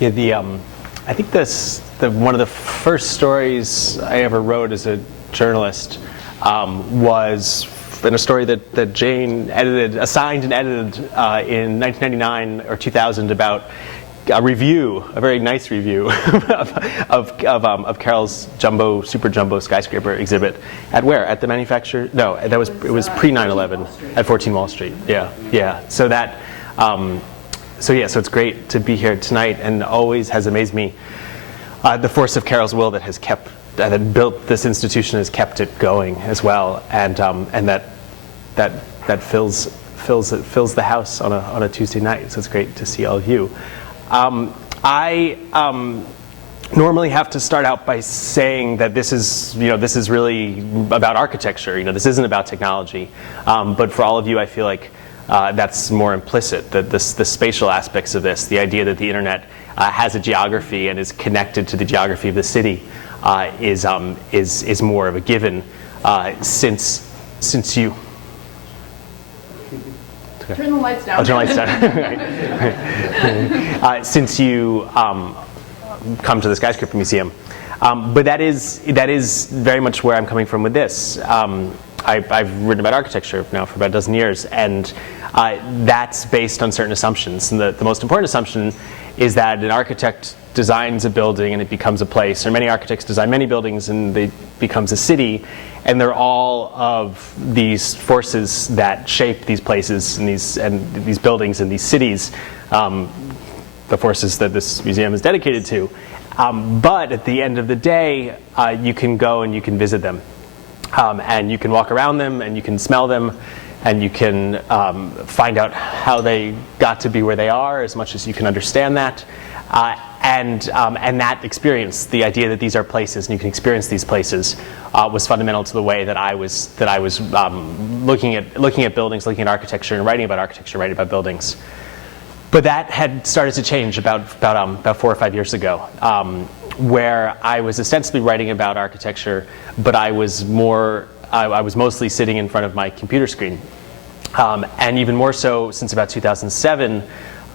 I think one of the first stories I ever wrote as a journalist was in a story that Jane assigned and edited in 1999 or 2000 about a very nice review of Carol's super jumbo skyscraper exhibit at where? At the manufacturer? No, it was pre 9/11 at 14 Wall Street. Yeah. So it's great to be here tonight, and always has amazed me the force of Carol's will that built this institution, has kept it going as well, and that fills the house on a Tuesday night. So it's great to see all of you. I normally have to start out by saying that this is really about architecture. This isn't about technology. But for all of you, I feel like that's more implicit. That the spatial aspects of this, the idea that the internet has a geography and is connected to the geography of the city, is more of a given. Since you. Turn the lights down. I'll turn the lights down. Since you come to the Skyscraper Museum. But that is very much where I'm coming from with this. I've written about architecture now for about a dozen years, and that's based on certain assumptions. And the most important assumption is that an architect designs a building and it becomes a place, or many architects design many buildings and it becomes a city, and they're all of these forces that shape these places and these buildings and these cities, the forces that this museum is dedicated to. But at the end of the day, you can go and you can visit them, and you can walk around them and you can smell them, and you can find out how they got to be where they are, as much as you can understand that. And that experience, the idea that these are places and you can experience these places, was fundamental to the way that I was looking at buildings, looking at architecture, and writing about buildings. But that had started to change about 4 or 5 years ago, where I was ostensibly writing about architecture, but I was mostly sitting in front of my computer screen, and even more so since about 2007.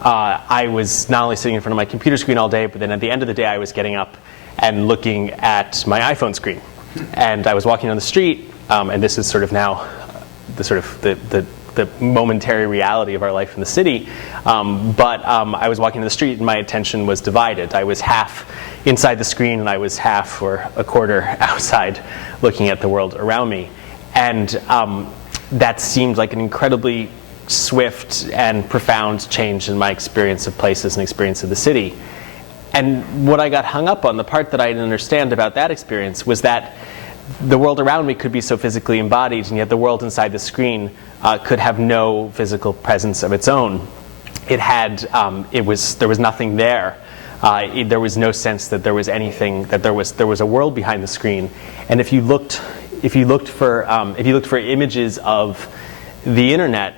I was not only sitting in front of my computer screen all day, but then at the end of the day, I was getting up and looking at my iPhone screen. And I was walking down the street, and this is sort of now the momentary reality of our life in the city. But I was walking down the street, and my attention was divided. I was half inside the screen, and I was half or a quarter outside, looking at the world around me. And that seemed like an incredibly swift and profound change in my experience of places and experience of the city. And what I got hung up on, the part that I didn't understand about that experience, was that the world around me could be so physically embodied, and yet the world inside the screen could have no physical presence of its own. There was nothing there. There was no sense that there was anything, that there was a world behind the screen. And if you looked for images of the internet,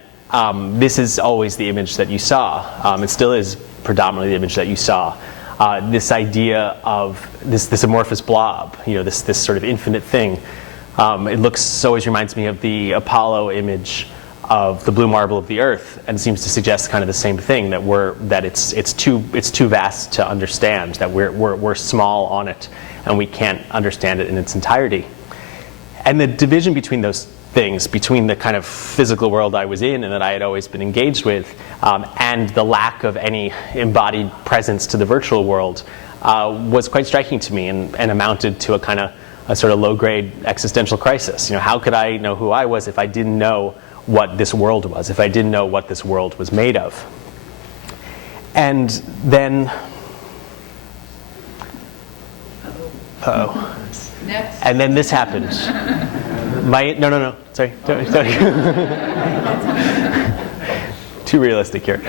this is always the image that you saw. It still is predominantly the image that you saw. This idea of this amorphous blob, this sort of infinite thing. It always reminds me of the Apollo image of the blue marble of the Earth, and seems to suggest kind of the same thing, that it's too vast to understand, that we're small on it, and we can't understand it in its entirety. And the division between those things, between the kind of physical world I was in and that I had always been engaged with, and the lack of any embodied presence to the virtual world, was quite striking to me, and amounted to a sort of low-grade existential crisis. How could I know who I was if I didn't know what this world was, if I didn't know what this world was made of? And then, Next. And then this happened. No. Sorry. Too realistic here.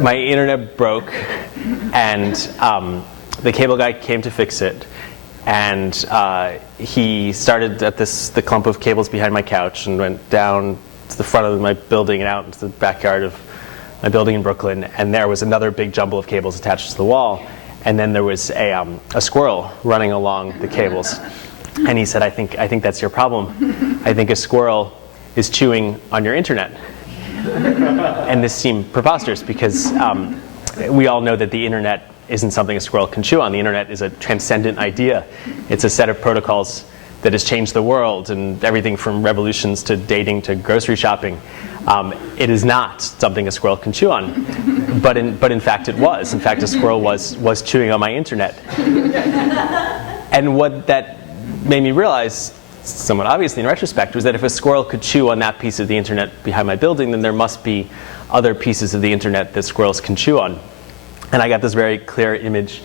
My internet broke, and the cable guy came to fix it. And he started at the clump of cables behind my couch and went down to the front of my building and out into the backyard of my building in Brooklyn. And there was another big jumble of cables attached to the wall. And then there was a squirrel running along the cables. And he said, I think that's your problem. I think a squirrel is chewing on your internet. And this seemed preposterous because we all know that the internet isn't something a squirrel can chew on. The internet is a transcendent idea. It's a set of protocols that has changed the world, and everything from revolutions to dating to grocery shopping. It is not something a squirrel can chew on, but in fact it was. In fact, a squirrel was chewing on my internet. And what that made me realize, somewhat obviously in retrospect, was that if a squirrel could chew on that piece of the internet behind my building, then there must be other pieces of the internet that squirrels can chew on. And I got this very clear image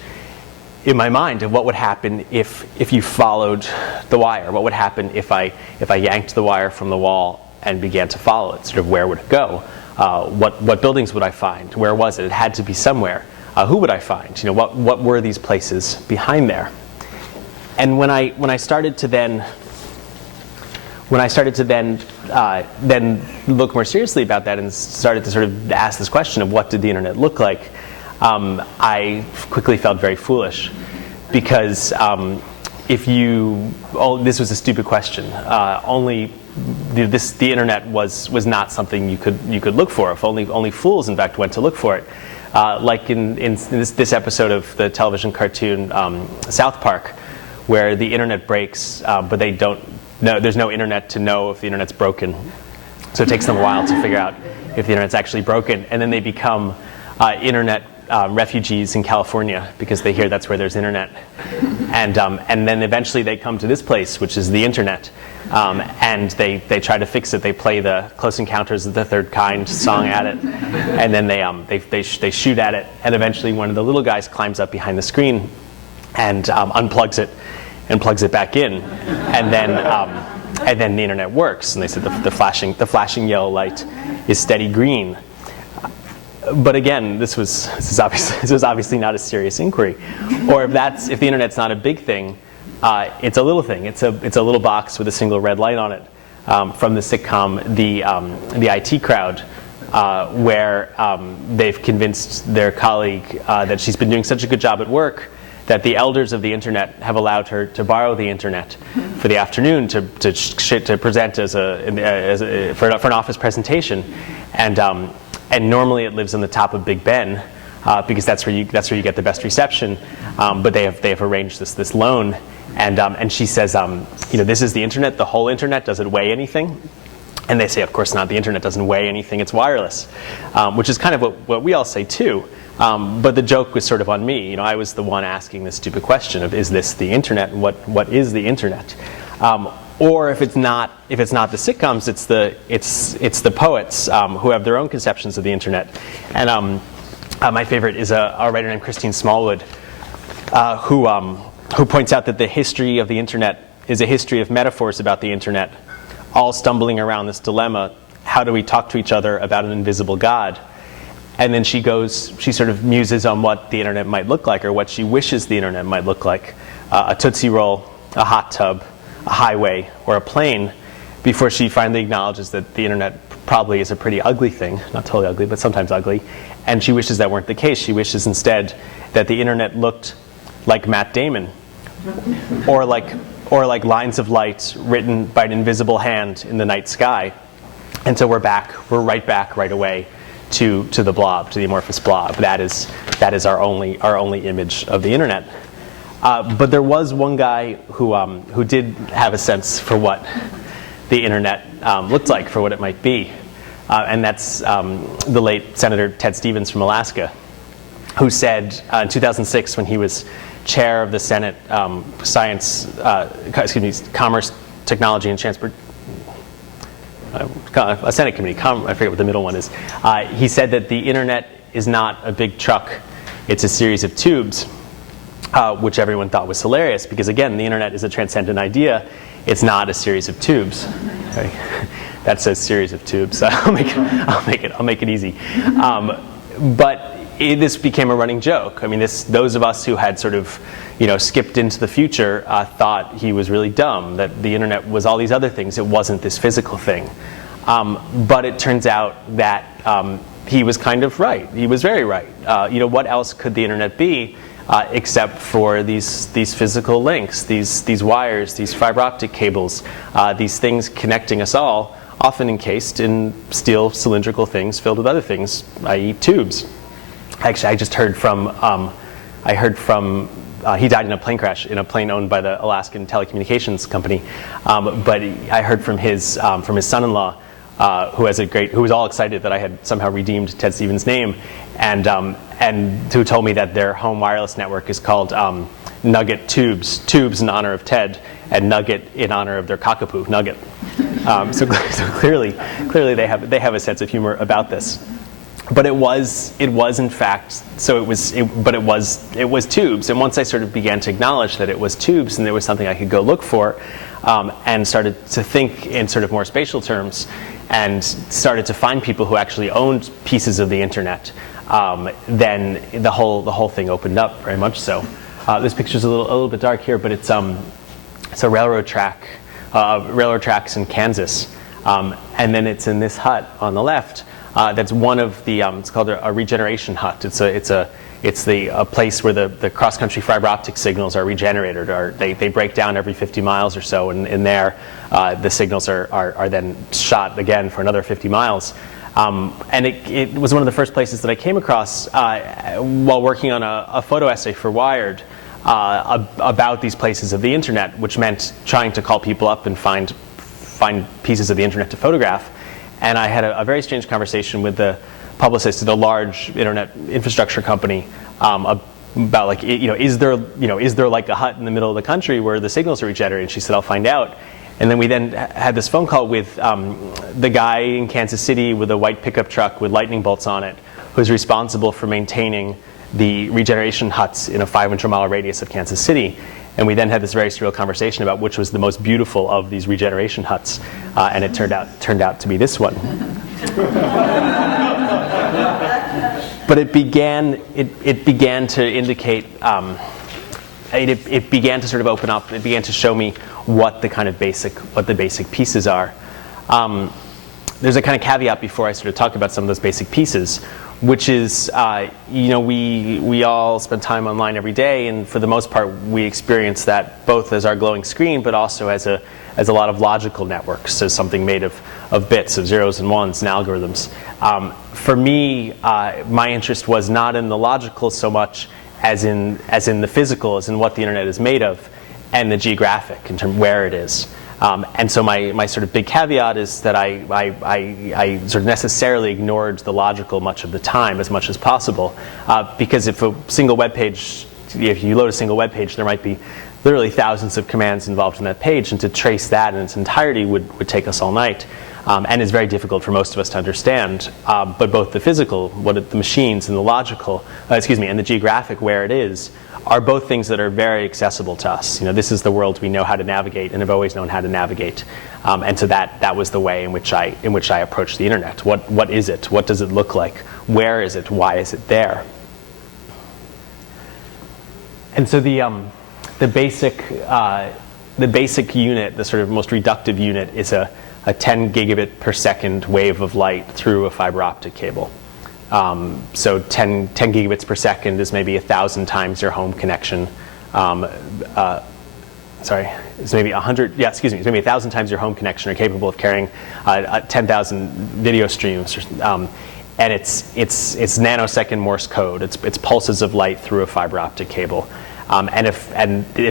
in my mind of what would happen if you followed the wire. What would happen if I yanked the wire from the wall and began to follow it? Sort of, where would it go? What buildings would I find? Where was it? It had to be somewhere. Who would I find? You know, what were these places behind there? And when I started to then look more seriously about that and started to sort of ask this question of what did the internet look like, I quickly felt very foolish, because this was a stupid question. The internet was not something you could look for. If only fools, in fact, went to look for it. Like in this episode of the television cartoon South Park, where the internet breaks, but they don't know. There's no internet to know if the internet's broken. So it takes them a while to figure out if the internet's actually broken, and then they become internet refugees in California because they hear that's where there's internet, and then eventually they come to this place, which is the internet, and they try to fix it. They play the Close Encounters of the Third Kind song at it, and then they shoot at it, and eventually one of the little guys climbs up behind the screen and unplugs it and plugs it back in, and then the internet works. And they said the flashing yellow light is steady green. But again, this was obviously not a serious inquiry. Or if the internet's not a big thing, it's a little thing. It's a little box with a single red light on it, from the sitcom the IT Crowd, where they've convinced their colleague that she's been doing such a good job at work that the elders of the internet have allowed her to borrow the internet for the afternoon to present for an office presentation, and normally it lives on the top of Big Ben, because that's where you get the best reception. But they have arranged this loan, and she says, this is the internet, the whole internet. Does it weigh anything? And they say, of course not. The internet doesn't weigh anything. It's wireless, which is kind of what we all say too. But the joke was sort of on me. You know, I was the one asking this stupid question of, is this the internet? And what is the internet? Or if it's not the sitcoms, it's the poets who have their own conceptions of the internet. And my favorite is a writer named Christine Smallwood, who points out that the history of the internet is a history of metaphors about the internet, all stumbling around this dilemma: how do we talk to each other about an invisible God? And then she sort of muses on what the internet might look like, or what she wishes the internet might look like: a Tootsie Roll, a hot tub, a highway, or a plane, before she finally acknowledges that the internet probably is a pretty ugly thing. Not totally ugly, but sometimes ugly. And she wishes that weren't the case. She wishes instead that the internet looked like Matt Damon, or like lines of light written by an invisible hand in the night sky. And so we're right back right away to the blob, to the amorphous blob. That is our only image of the internet. But there was one guy who did have a sense for what the internet looked like, for what it might be, and that's the late Senator Ted Stevens from Alaska, who said in 2006, when he was chair of the Senate Commerce, Technology, and Transport. A Senate committee, I forget what the middle one is. He said that the internet is not a big truck, it's a series of tubes, which everyone thought was hilarious, because again, the internet is a transcendent idea. It's not a series of tubes. Okay. That says series of tubes. So I'll make it easy. But this became a running joke. I mean, those of us who had sort of, skipped into the future thought he was really dumb, that the internet was all these other things. It wasn't this physical thing. But it turns out that he was kind of right. He was very right. What else could the internet be except for these physical links, these wires, these fiber optic cables, these things connecting us all often encased in steel cylindrical things filled with other things, i.e. tubes. Actually, I just heard from, he died in a plane crash, in a plane owned by the Alaskan Telecommunications Company. But I heard from his son-in-law, who was all excited that I had somehow redeemed Ted Stevens' name, and who told me that their home wireless network is called Nugget Tubes in honor of Ted, and Nugget in honor of their cockapoo, Nugget. So clearly they have a sense of humor about this. But it was in fact, it was tubes. And once I sort of began to acknowledge that it was tubes and there was something I could go look for, and started to think in sort of more spatial terms, and started to find people who actually owned pieces of the internet, then the whole thing opened up very much so. This picture's a little bit dark here, but it's a railroad tracks in Kansas, and then it's in this hut on the left. That's one of the. It's called a regeneration hut. It's a place where the cross-country fiber optic signals are regenerated, or they break down every 50 miles or so, and in there the signals are then shot again for another 50 miles. And it was one of the first places that I came across while working on a photo essay for Wired about these places of the internet, which meant trying to call people up and find pieces of the internet to photograph. And I had a very strange conversation with the publicist at a large internet infrastructure company about, like, is there like a hut in the middle of the country where the signals are regenerated? And she said, I'll find out. And then we then had this phone call with the guy in Kansas City with a white pickup truck with lightning bolts on it, who's responsible for maintaining the regeneration huts in a 500-mile radius of Kansas City. And we then had this very surreal conversation about which was the most beautiful of these regeneration huts, and it turned out to be this one. But it began to indicate, it began to sort of open up. It began to show me what the basic pieces are. There's a kind of caveat before I sort of talk about some of those basic pieces, which is, we all spend time online every day, and for the most part, we experience that both as our glowing screen, but also as a lot of logical networks, as something made of bits, of zeros and ones and algorithms. For me, my interest was not in the logical so much as in the physical, as in what the internet is made of, and the geographic in terms of where it is. And so my sort of big caveat is that I sort of necessarily ignored the logical much of the time, as much as possible, because if you load a single web page, there might be literally thousands of commands involved in that page, and to trace that in its entirety would take us all night, and is very difficult for most of us to understand. But both the physical, the machines, and the logical, and the geographic, where it is, are both things that are very accessible to us. This is the world we know how to navigate and have always known how to navigate. And so that was the way in which I approached the internet. What is it? What does it look like? Where is it? Why is it there? And so the basic unit, the sort of most reductive unit, is a 10 gigabit per second wave of light through a fiber optic cable. So 10 gigabits per second is maybe 1,000 times your home connection. It's maybe 100. Yeah, excuse me. It's maybe 1,000 times your home connection are capable of carrying 10,000 video streams. And it's nanosecond Morse code. It's pulses of light through a fiber optic cable. And if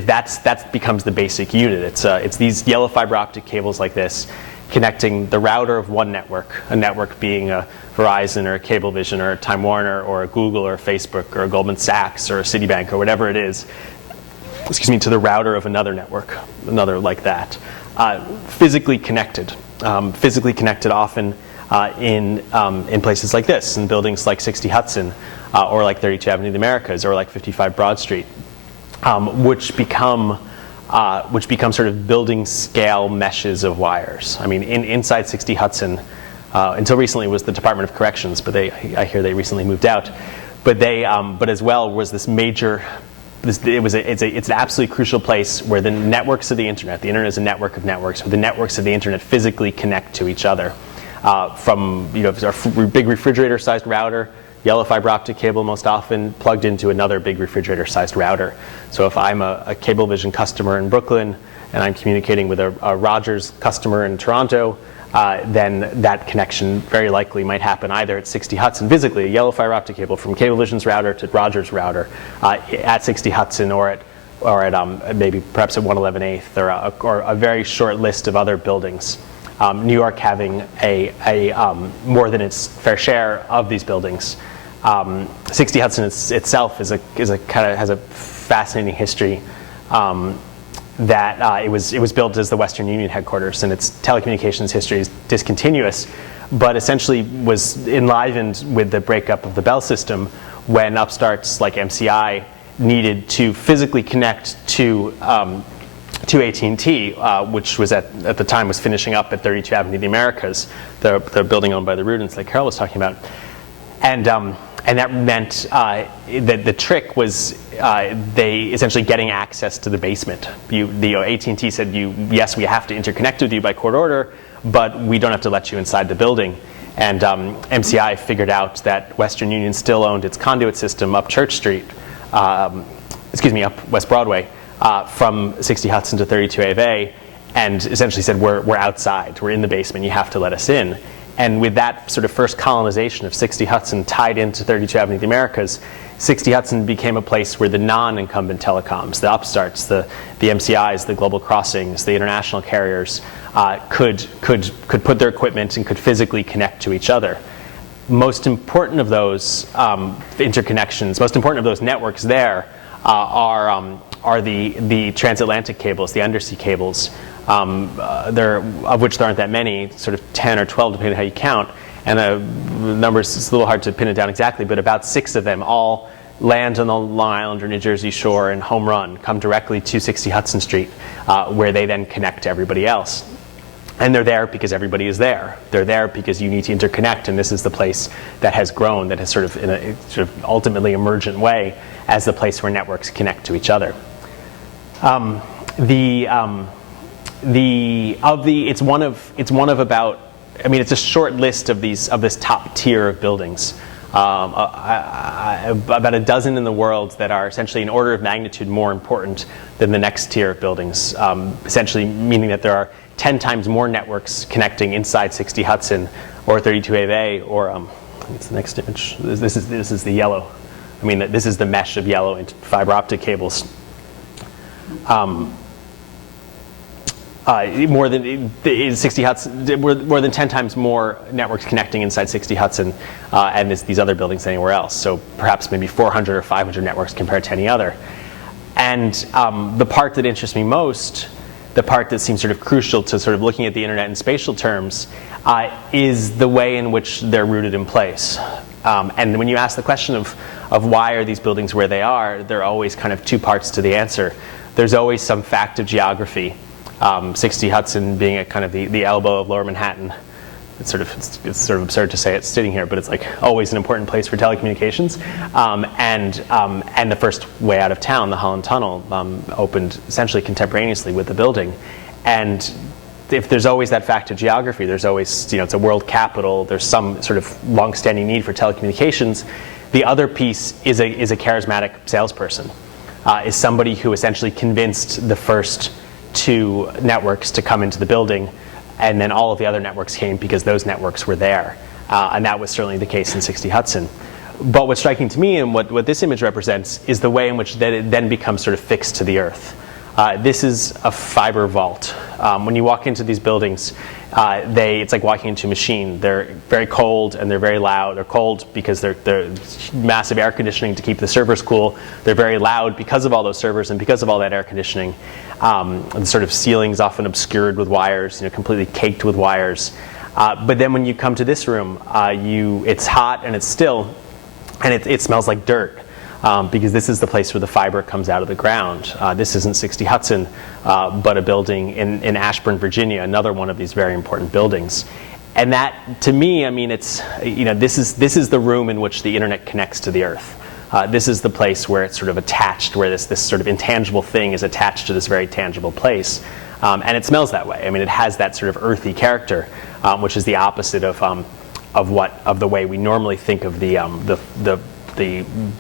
that becomes the basic unit, it's these yellow fiber optic cables like this, connecting the router of one network, a network being a Verizon or a Cablevision or a Time Warner or a Google or a Facebook or a Goldman Sachs or a Citibank or whatever it is, to the router of another network, another like that. Physically connected often in places like this, in buildings like 60 Hudson or like 32 Avenue of the Americas or like 55 Broad Street, which become sort of building scale meshes of wires. I mean, inside 60 Hudson, until recently was the Department of Corrections, but I hear they recently moved out. But but as well was this major. It's an absolutely crucial place where the networks of the internet is a network of networks, where the networks of the internet physically connect to each other. From our big refrigerator-sized router, yellow fiber optic cable most often plugged into another big refrigerator-sized router. So if I'm a Cablevision customer in Brooklyn and I'm communicating with a Rogers customer in Toronto, then that connection very likely might happen either at 60 Hudson physically, a yellow fiber optic cable from Cablevision's router to Rogers' router at 60 Hudson, or at maybe perhaps at 111 8th, or a very short list of other buildings. New York having a more than its fair share of these buildings. 60 Hudson itself is a kind of has a fascinating history. That it was built as the Western Union headquarters, and its telecommunications history is discontinuous, but essentially was enlivened with the breakup of the Bell system when upstarts like MCI needed to physically connect to AT&T, which was at the time was finishing up at 32 Avenue of the Americas, the building owned by the Rudins that Carol was talking about, and that meant that the trick was they essentially getting access to the basement. AT&T said, yes, we have to interconnect with you by court order, but we don't have to let you inside the building. And MCI figured out that Western Union still owned its conduit system up Church Street, up West Broadway, from 60 Hudson to 32 Ave, and essentially said, we're outside, we're in the basement, you have to let us in. And with that sort of first colonization of 60 Hudson tied into 32 Avenue of the Americas, 60 Hudson became a place where the non-incumbent telecoms, the upstarts, the MCIs, the Global Crossings, the international carriers, could put their equipment and could physically connect to each other. Most important of those interconnections, most important of those networks there are the transatlantic cables, the undersea cables, of which there aren't that many, sort of 10 or 12 depending on how you count. And the numbers, it's a little hard to pin it down exactly, but about 6 of them all land on the Long Island or New Jersey shore and home run, come directly to 60 Hudson Street, where they then connect to everybody else. And they're there because everybody is there. They're there because you need to interconnect, and this is the place that has grown, that has sort of in a sort of ultimately emergent way as the place where networks connect to each other. It's one of about, I mean, it's a short list of this top tier of buildings. About a dozen in the world that are essentially an order of magnitude more important than the next tier of buildings. Essentially meaning that there are 10 times more networks connecting inside 60 Hudson or 32 Ave or what's the next image? This is the yellow. I mean, this is the mesh of yellow into fiber optic cables. More than 60 Hudson, more than 10 times more networks connecting inside 60 Hudson and these other buildings than anywhere else. So perhaps maybe 400 or 500 networks compared to any other. And the part that interests me most, the part that seems sort of crucial to sort of looking at the internet in spatial terms, is the way in which they're rooted in place. And when you ask the question of why are these buildings where they are, there are always kind of two parts to the answer. There's always some fact of geography. 60 Hudson being at kind of the elbow of Lower Manhattan. It's sort of absurd to say it's sitting here, but it's like always an important place for telecommunications. And the first way out of town, the Holland Tunnel, opened essentially contemporaneously with the building. And if there's always that fact of geography, there's always, it's a world capital, there's some sort of long-standing need for telecommunications. The other piece is a charismatic salesperson, is somebody who essentially convinced the first 2 networks to come into the building, and then all of the other networks came because those networks were there. And that was certainly the case in 60 Hudson. But what's striking to me and what this image represents is the way in which it then becomes sort of fixed to the earth. This is a fiber vault. When you walk into these buildings, it's like walking into a machine. They're very cold and they're very loud. They're cold because they're massive air conditioning to keep the servers cool. They're very loud because of all those servers and because of all that air conditioning. The sort of ceiling's often obscured with wires, completely caked with wires. But then when you come to this room, it's hot and it's still, and it smells like dirt. Because this is the place where the fiber comes out of the ground. This isn't 60 Hudson, but a building in Ashburn, Virginia, another one of these very important buildings. And that, to me, I mean, it's this is the room in which the internet connects to the earth. This is the place where it's sort of attached, where this sort of intangible thing is attached to this very tangible place, and it smells that way. I mean, it has that sort of earthy character, which is the opposite of the way we normally think of the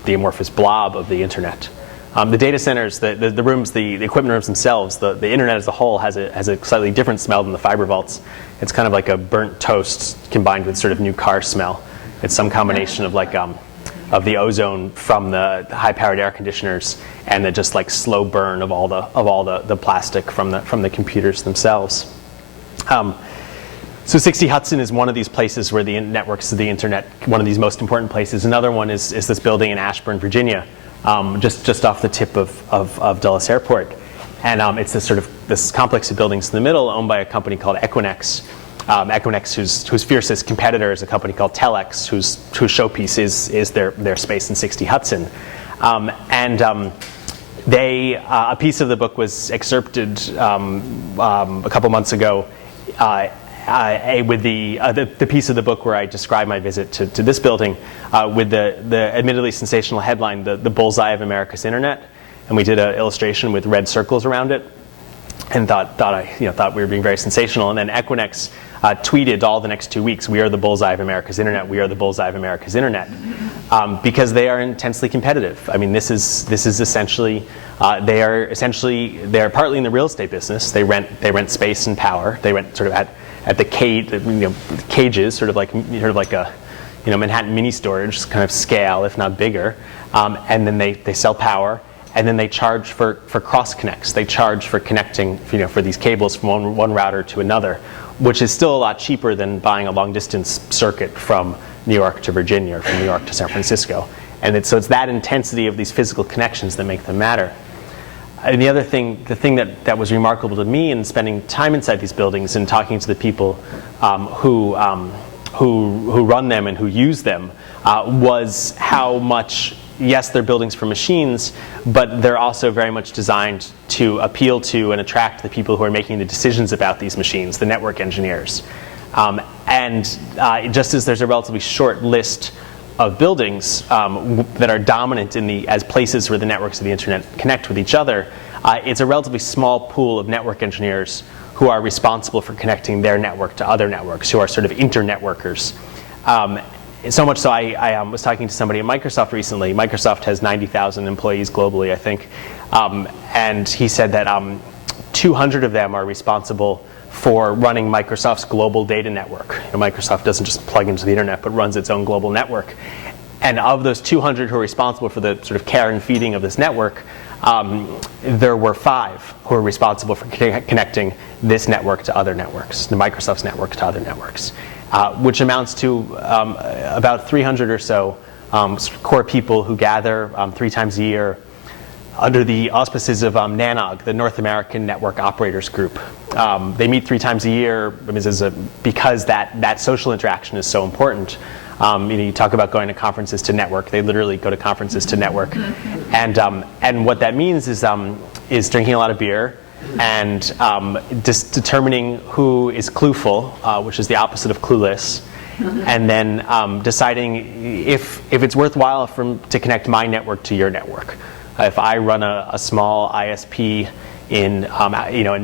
amorphous blob of the internet. The data centers, the rooms, the equipment rooms themselves, the internet as a whole has a slightly different smell than the fiber vaults. It's kind of like a burnt toast combined with sort of new car smell. It's some combination of like of the ozone from the high-powered air conditioners and the just like slow burn of all the plastic from the computers themselves. So 60 Hudson is one of these places where the networks of the internet, one of these most important places. Another one is this building in Ashburn, Virginia, just off the tip of Dulles Airport. And it's this complex of buildings in the middle owned by a company called Equinix. Equinix, whose fiercest competitor is a company called Telex, whose showpiece is their space in 60 Hudson. A piece of the book was excerpted a couple months ago with the piece of the book where I describe my visit to this building with the admittedly sensational headline, the bullseye of America's internet. And we did an illustration with red circles around it and thought we were being very sensational. And then Equinix tweeted all the next 2 weeks, "We are the bullseye of America's internet. We are the bullseye of America's internet," because they are intensely competitive. I mean, this is essentially they are partly in the real estate business. They rent space and power. They rent sort of at the cages, sort of like a Manhattan mini storage kind of scale, if not bigger. And then they sell power. And then they charge for cross connects. They charge for connecting, for these cables from one router to another, which is still a lot cheaper than buying a long distance circuit from New York to Virginia or from New York to San Francisco. And so it's that intensity of these physical connections that make them matter. And the thing that was remarkable to me in spending time inside these buildings and talking to the people who run them and who use them was how much. Yes, they're buildings for machines, but they're also very much designed to appeal to and attract the people who are making the decisions about these machines, the network engineers. Just as there's a relatively short list of buildings that are dominant as places where the networks of the internet connect with each other, it's a relatively small pool of network engineers who are responsible for connecting their network to other networks, who are sort of internetworkers. So much so, I was talking to somebody at Microsoft recently. Microsoft has 90,000 employees globally, I think. And he said that 200 of them are responsible for running Microsoft's global data network. Microsoft doesn't just plug into the internet, but runs its own global network. And of those 200 who are responsible for the sort of care and feeding of this network, there were 5 who were responsible for connecting this network to other networks, the Microsoft's network to other networks. Which amounts to about 300 or so core people who gather 3 times a year under the auspices of NANOG, the North American Network Operators Group. They meet 3 times a year because that social interaction is so important. You talk about going to conferences to network. They literally go to conferences to network. And what that means is drinking a lot of beer, and determining who is clueful, which is the opposite of clueless, and then deciding if it's worthwhile to connect my network to your network. If I run a small ISP in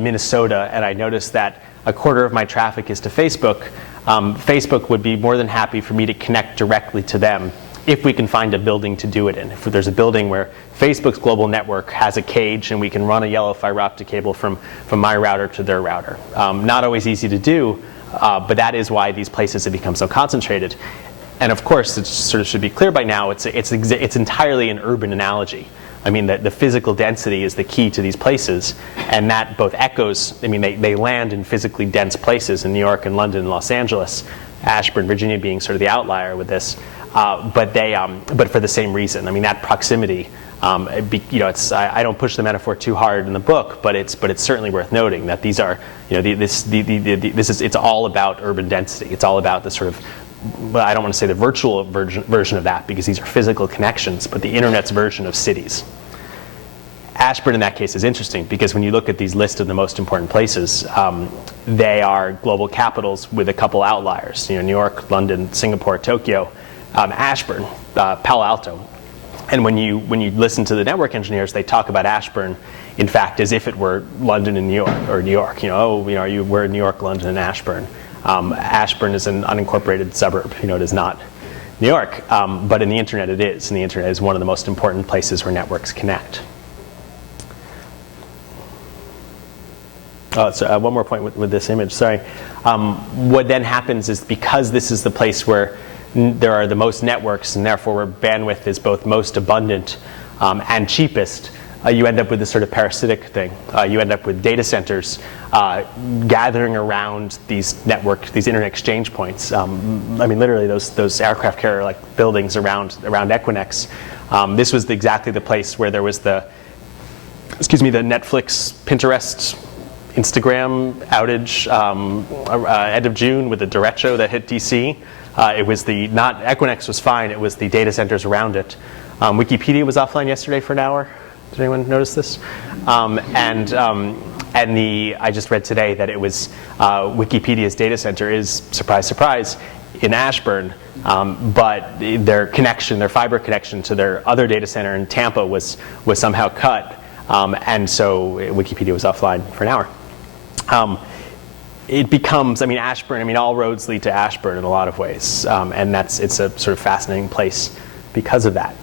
Minnesota, and I notice that a quarter of my traffic is to Facebook, Facebook would be more than happy for me to connect directly to them if we can find a building to do it in. If there's a building where Facebook's global network has a cage and we can run a yellow fiber optic cable from my router to their router. Not always easy to do, but that is why these places have become so concentrated. And of course, it sort of should be clear by now, it's entirely an urban analogy. I mean, the physical density is the key to these places, and that both echoes, they land in physically dense places in New York and London and Los Angeles, Ashburn, Virginia being sort of the outlier with this. But for the same reason. That proximity. I don't push the metaphor too hard in the book, but it's certainly worth noting that these are, it's all about urban density. It's all about the sort of, well, I don't want to say the virtual version of that because these are physical connections, but the internet's version of cities. Ashburn in that case is interesting because when you look at these lists of the most important places, they are global capitals with a couple outliers. New York, London, Singapore, Tokyo. Ashburn, Palo Alto. And when you listen to the network engineers, they talk about Ashburn, in fact, as if it were London and New York, or New York. We're New York, London, and Ashburn. Ashburn is an unincorporated suburb. It is not New York, but in the internet it is. And the internet is one of the most important places where networks connect. So one more point with this image, sorry. What then happens is, because this is the place where there are the most networks, and therefore where bandwidth is both most abundant and cheapest, you end up with this sort of parasitic thing. You end up with data centers gathering around these internet exchange points. I mean, literally, those aircraft carrier-like buildings around Equinix. This was exactly the place where there was the Netflix, Pinterest, Instagram outage end of June with the derecho that hit DC. It was not Equinix was fine, it was the data centers around it. Wikipedia was offline yesterday for an hour. Did anyone notice this? I just read today that it was Wikipedia's data center is, surprise, surprise, in Ashburn, but their fiber connection to their other data center in Tampa was somehow cut, and so Wikipedia was offline for an hour. It becomes, Ashburn, all roads lead to Ashburn in a lot of ways, and it's a sort of fascinating place because of that.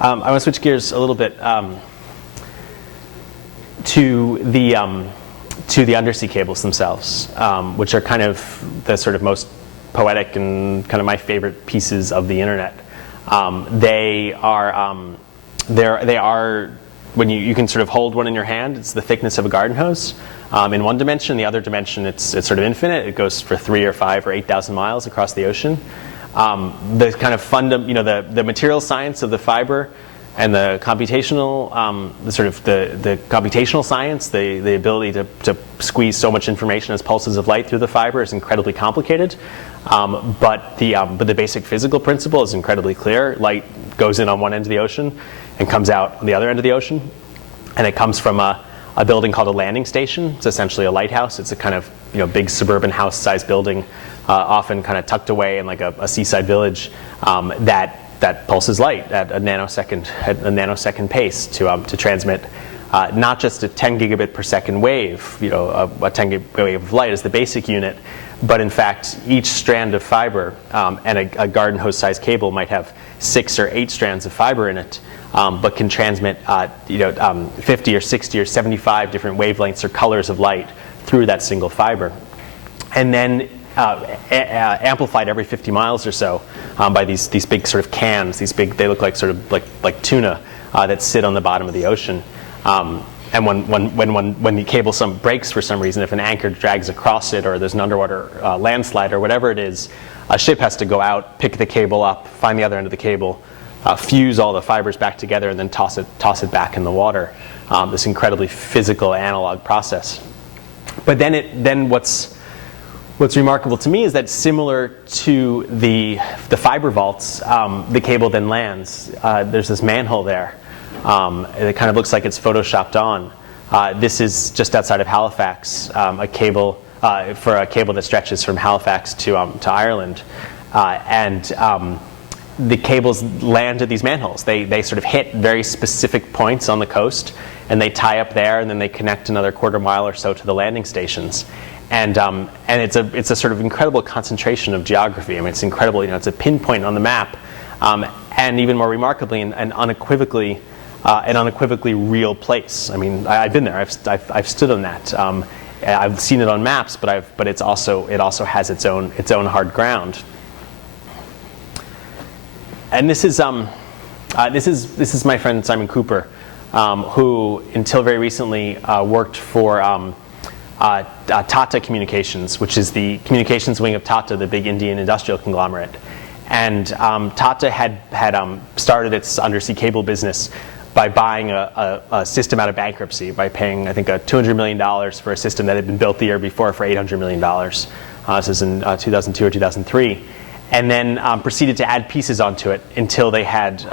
I want to switch gears a little bit to the undersea cables themselves, which are kind of the sort of most poetic and kind of my favorite pieces of the internet. They are when you can sort of hold one in your hand. It's the thickness of a garden hose. In one dimension, the other dimension, it's sort of infinite. It goes for 3 or 5 or 8,000 miles across the ocean. The kind of the material science of the fiber and the computational, the computational science, the ability to squeeze so much information as pulses of light through the fiber is incredibly complicated. But the basic physical principle is incredibly clear. Light goes in on one end of the ocean and comes out on the other end of the ocean, and it comes from a building called a landing station. It's essentially a lighthouse. It's a kind of big suburban house-sized building, often kind of tucked away in like a seaside village that pulses light at a nanosecond pace to transmit not just a 10 gigabit per second wave. A 10 gigabit wave of light is the basic unit, but in fact each strand of fiber and a garden hose sized cable might have 6 or 8 strands of fiber in it. But can transmit 50 or 60 or 75 different wavelengths or colors of light through that single fiber, and then amplified every 50 miles or so by these big sort of cans. They look like sort of like tuna that sit on the bottom of the ocean. And when the cable breaks for some reason, if an anchor drags across it, or there's an underwater landslide or whatever it is, a ship has to go out, pick the cable up, find the other end of the cable, fuse all the fibers back together, and then toss it back in the water. This incredibly physical analog process. But then what's remarkable to me is that, similar to the fiber vaults, the cable then lands. There's this manhole there. It kind of looks like it's photoshopped on. This is just outside of Halifax, a cable that stretches from Halifax to Ireland, and the cables land at these manholes. They sort of hit very specific points on the coast, and they tie up there, and then they connect another quarter mile or so to the landing stations. And it's a sort of incredible concentration of geography. It's incredible. It's a pinpoint on the map, and even more remarkably, an unequivocally real place. I've been there. I've stood on that. I've seen it on maps, but it also has its own hard ground. And this is my friend Simon Cooper, who until very recently worked for Tata Communications, which is the communications wing of Tata, the big Indian industrial conglomerate. And Tata had started its undersea cable business by buying a system out of bankruptcy, by paying, I think, $200 million for a system that had been built the year before for $800 million. This is in 2002 or 2003. And then proceeded to add pieces onto it until they had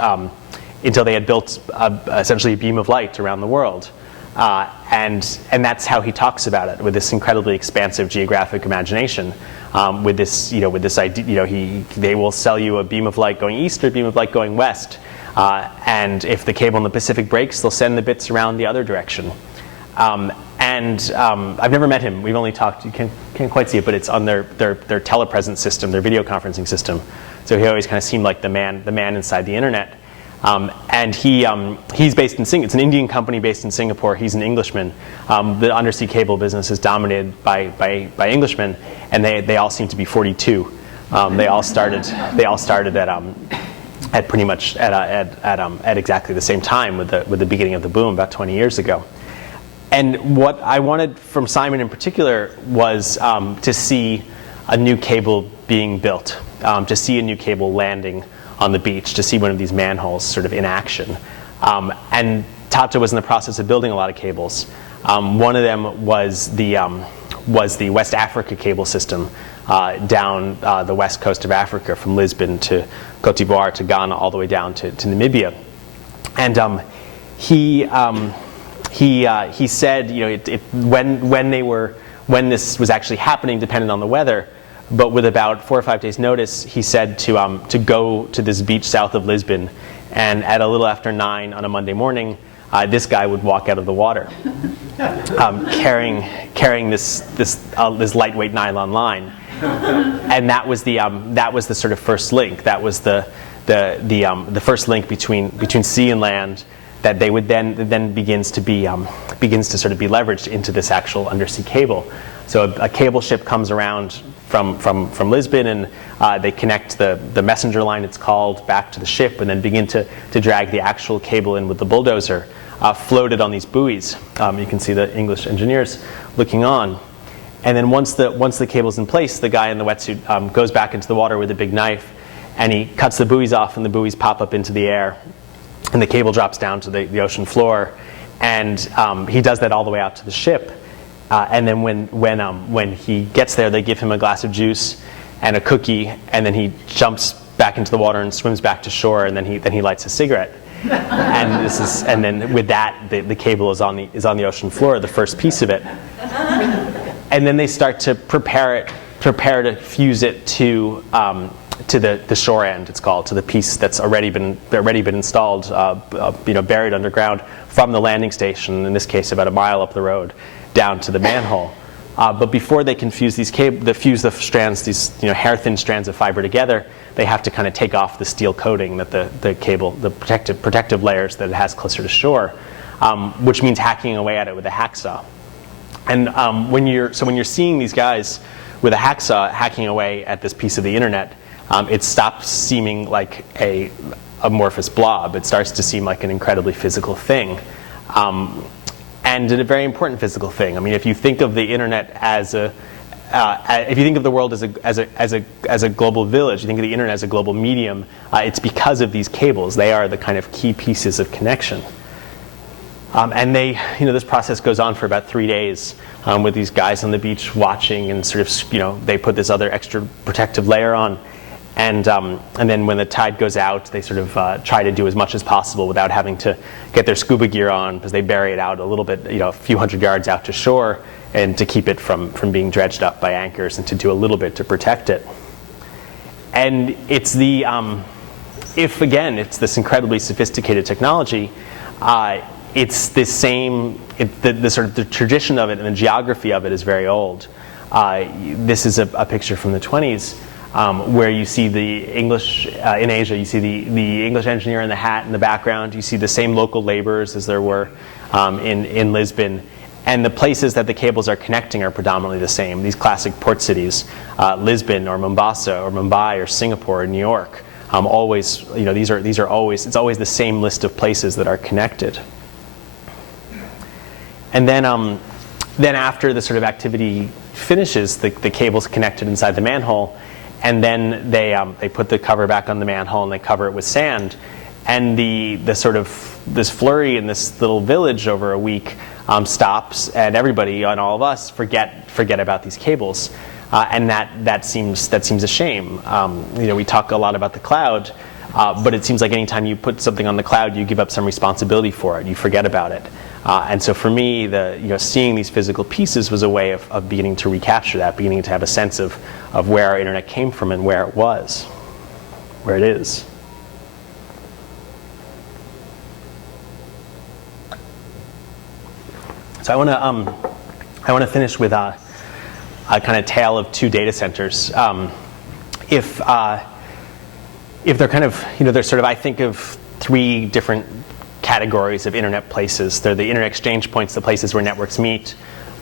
built essentially a beam of light around the world, and that's how he talks about it, with this incredibly expansive geographic imagination, with this idea. They will sell you a beam of light going east or a beam of light going west, and if the cable in the Pacific breaks, they'll send the bits around the other direction. I've never met him. We've only talked. You can't quite see it, but it's on their telepresence system, their video conferencing system. So he always kind of seemed like the man inside the internet. And he's based in Singapore. It's an Indian company based in Singapore. He's an Englishman. The undersea cable business is dominated by Englishmen, and they all seem to be 42. They all started at pretty much at exactly the same time with the beginning of the boom about 20 years ago. And what I wanted from Simon in particular was to see a new cable being built, to see a new cable landing on the beach, to see one of these manholes sort of in action. And Tata was in the process of building a lot of cables. One of them was the West Africa cable system down the west coast of Africa, from Lisbon to Cote d'Ivoire to Ghana, all the way down to Namibia. And he said, when this was actually happening, depended on the weather. But with about 4 or 5 days' notice, he said to go to this beach south of Lisbon, and at a little after 9 on a Monday morning, this guy would walk out of the water, carrying this lightweight nylon line, and that was the sort of first link. That was the first link between sea and land that they would then begins to sort of be leveraged into this actual undersea cable. So a cable ship comes around from Lisbon, and they connect the messenger line, it's called, back to the ship, and then begin to drag the actual cable in with the bulldozer, floated on these buoys. You can see the English engineers looking on. And then once the cable's in place, the guy in the wetsuit goes back into the water with a big knife, and he cuts the buoys off, and the buoys pop up into the air, and the cable drops down to the ocean floor. And he does that all the way out to the ship. And then when he gets there, they give him a glass of juice and a cookie, and then he jumps back into the water and swims back to shore, and then he lights a cigarette. And then with that, the cable is on the ocean floor, the first piece of it. And then they start to prepare to fuse it to the shore end, it's called, to the piece that's already been installed, buried underground from the landing station, in this case about a mile up the road, down to the manhole. But before they can fuse these fuse the strands, these hair-thin strands of fiber together, they have to kind of take off the steel coating that the cable, the protective layers that it has closer to shore, which means hacking away at it with a hacksaw. And when you're seeing these guys with a hacksaw hacking away at this piece of the internet, it stops seeming like a amorphous blob. It starts to seem like an incredibly physical thing. And a very important physical thing. I mean, if you think of the internet if you think of the world as a global village, you think of the internet as a global medium, it's because of these cables. They are the kind of key pieces of connection. And this process goes on for about 3 days with these guys on the beach watching, and sort of, they put this other extra protective layer on. And then when the tide goes out, they sort of try to do as much as possible without having to get their scuba gear on, because they bury it out a little bit, a few hundred yards out to shore, and to keep it from being dredged up by anchors, and to do a little bit to protect it. And it's it's this incredibly sophisticated technology, it's the same, the sort of the tradition of it and the geography of it is very old. This is a picture from the 20s. Where you see the English, in Asia, you see the English engineer in the hat in the background. You see the same local laborers as there were in Lisbon. And the places that the cables are connecting are predominantly the same. These classic port cities, Lisbon or Mombasa or Mumbai or Singapore or New York. Always, these are always, it's always the same list of places that are connected. And then after the sort of activity finishes, the cable's connected inside the manhole. And then they put the cover back on the manhole, and they cover it with sand. And the sort of this flurry in this little village over a week stops, and everybody, and all of us, forget about these cables, and that seems a shame. We talk a lot about the cloud, but it seems like anytime you put something on the cloud, you give up some responsibility for it. You forget about it. And so for me, seeing these physical pieces was a way of beginning to recapture that, beginning to have a sense of where our internet came from and where it was, where it is. So I want to finish with a kind of tale of two data centers. If they're kind of, they're sort of, I think of 3 different categories of internet places. They're the internet exchange points, the places where networks meet.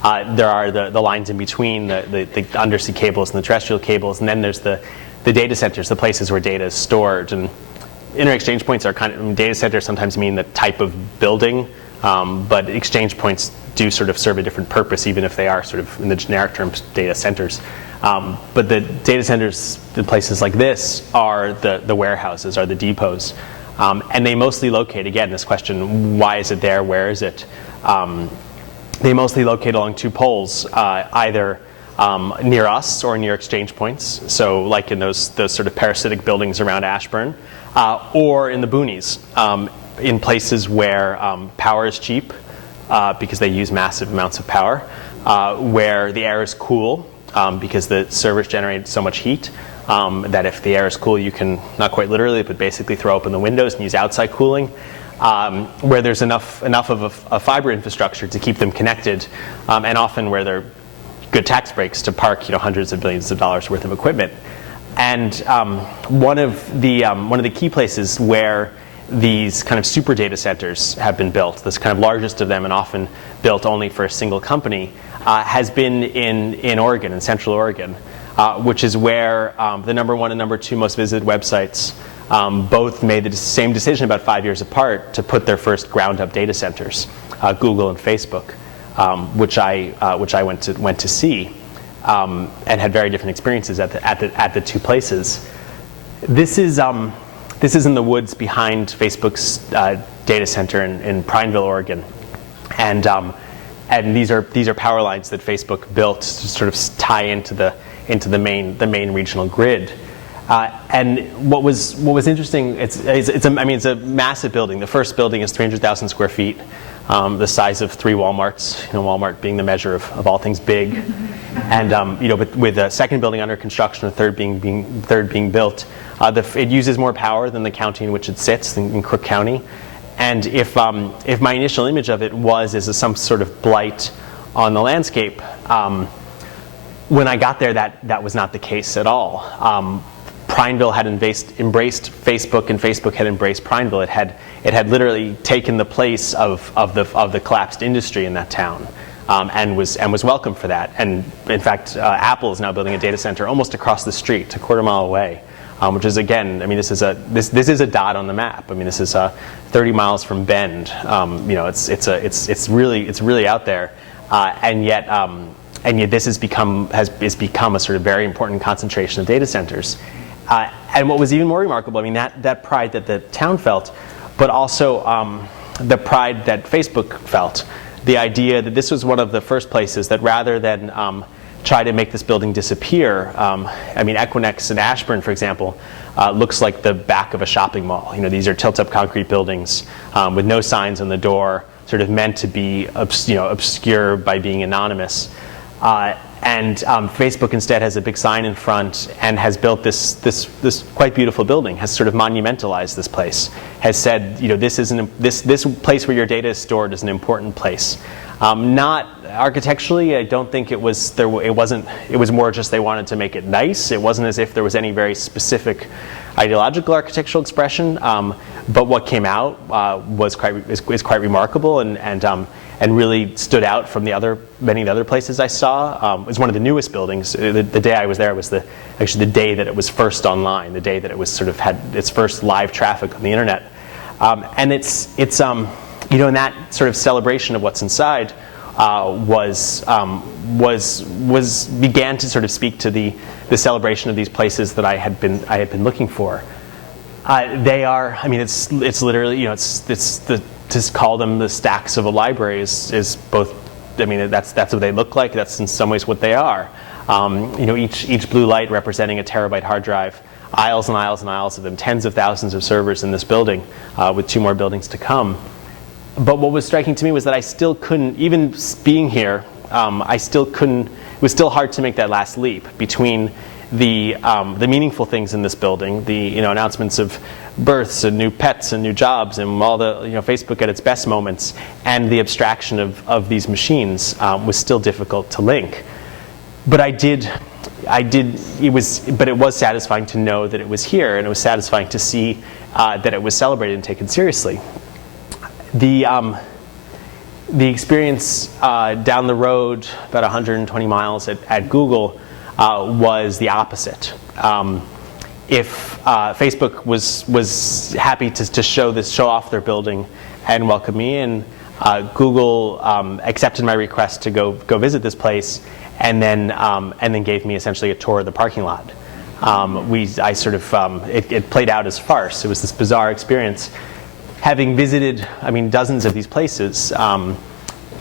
There are the lines in between, the undersea cables and the terrestrial cables, and then there's the data centers, the places where data is stored. And internet exchange points are data centers sometimes mean the type of building, but exchange points do sort of serve a different purpose, even if they are sort of, in the generic terms, data centers. But the data centers in places like this are the warehouses, are the depots. And they mostly locate, again, this question, why is it there, where is it? They mostly locate along 2 poles, either near us or near exchange points, so like in those sort of parasitic buildings around Ashburn, or in the boonies, in places where power is cheap, because they use massive amounts of power, where the air is cool, because the servers generate so much heat, that if the air is cool, you can, not quite literally, but basically throw open the windows and use outside cooling, where there's enough of a fiber infrastructure to keep them connected, and often where there are good tax breaks to park hundreds of billions of dollars worth of equipment. And one of the key places where these kind of super data centers have been built, this kind of largest of them and often built only for a single company, has been in Oregon, in Central Oregon, which is where the #1 and #2 most visited websites both made the same decision about 5 years apart to put their first ground-up data centers, Google and Facebook, which I went to see, and had very different experiences at the 2 places. This is in the woods behind Facebook's data center in Prineville, Oregon, and these are power lines that Facebook built to sort of tie into the main regional grid. And what was interesting, it's a massive building. The first building is 300,000 square feet, the size of 3 Walmarts. Walmart being the measure of all things big, and with a second building under construction, a third being built. It uses more power than the county in which it sits, in Crook County. And if my initial image of it was as some sort of blight on the landscape, when I got there, that was not the case at all. Prineville had embraced Facebook, and Facebook had embraced Prineville. It had literally taken the place of the collapsed industry in that town, and was welcome for that. And in fact, Apple is now building a data center almost across the street, a quarter mile away, which is, again, this is a dot on the map. This is 30 miles from Bend. It's really out there, and yet this has become a sort of very important concentration of data centers. And what was even more remarkable, that pride that the town felt, but also the pride that Facebook felt. The idea that this was one of the first places that, rather than try to make this building disappear, Equinix and Ashburn, for example, looks like the back of a shopping mall. These are tilt-up concrete buildings with no signs on the door, sort of meant to be obscure by being anonymous. And Facebook instead has a big sign in front and has built this quite beautiful building, has sort of monumentalized this place, has said, this place where your data is stored is an important place. Not architecturally, I don't think it was more just they wanted to make it nice. It wasn't as if there was any very specific ideological architectural expression, but what came out is quite remarkable and really stood out from many of the other places I saw. It was one of the newest buildings. The day I was there was actually the day that it was first online, the day that it was sort of had its first live traffic on the internet. And it's in that sort of celebration of what's inside began to sort of speak to the celebration of these places that I had been looking for. They are, it's literally, to call them the stacks of a library is both, that's what they look like. That's in some ways what they are. Each blue light representing a terabyte hard drive, aisles and aisles and aisles of them, tens of thousands of servers in this building, with 2 more buildings to come. But what was striking to me was that I still couldn't, even being here, it was still hard to make that last leap between the meaningful things in this building, the announcements of births and new pets and new jobs and all the Facebook at its best moments, and the abstraction of these machines was still difficult to link. But I did But it was satisfying to know that it was here, and it was satisfying to see that it was celebrated and taken seriously. The experience down the road, about 120 miles at Google, was the opposite. If Facebook was happy to show off their building and welcome me in, Google accepted my request to go visit this place, and then gave me essentially a tour of the parking lot. It played out as farce. It was this bizarre experience, having visited, dozens of these places,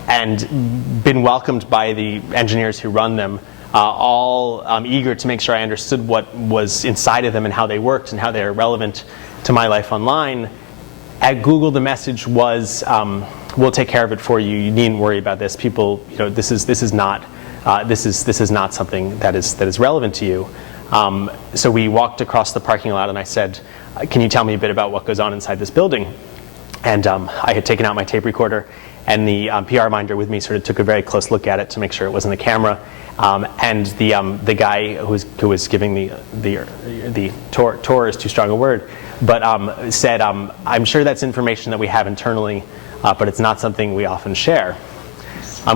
and been welcomed by the engineers who run them, all eager to make sure I understood what was inside of them and how they worked and how they are relevant to my life online. At Google, the message was, "We'll take care of it for you. You needn't worry about this. People, this is not something that is relevant to you." So we walked across the parking lot, and I said, "Can you tell me a bit about what goes on inside this building?" And I had taken out my tape recorder, and the PR minder with me sort of took a very close look at it to make sure it wasn't a camera. And the guy who was giving the tour is too strong a word, but said, "I'm sure that's information that we have internally, but it's not something we often share."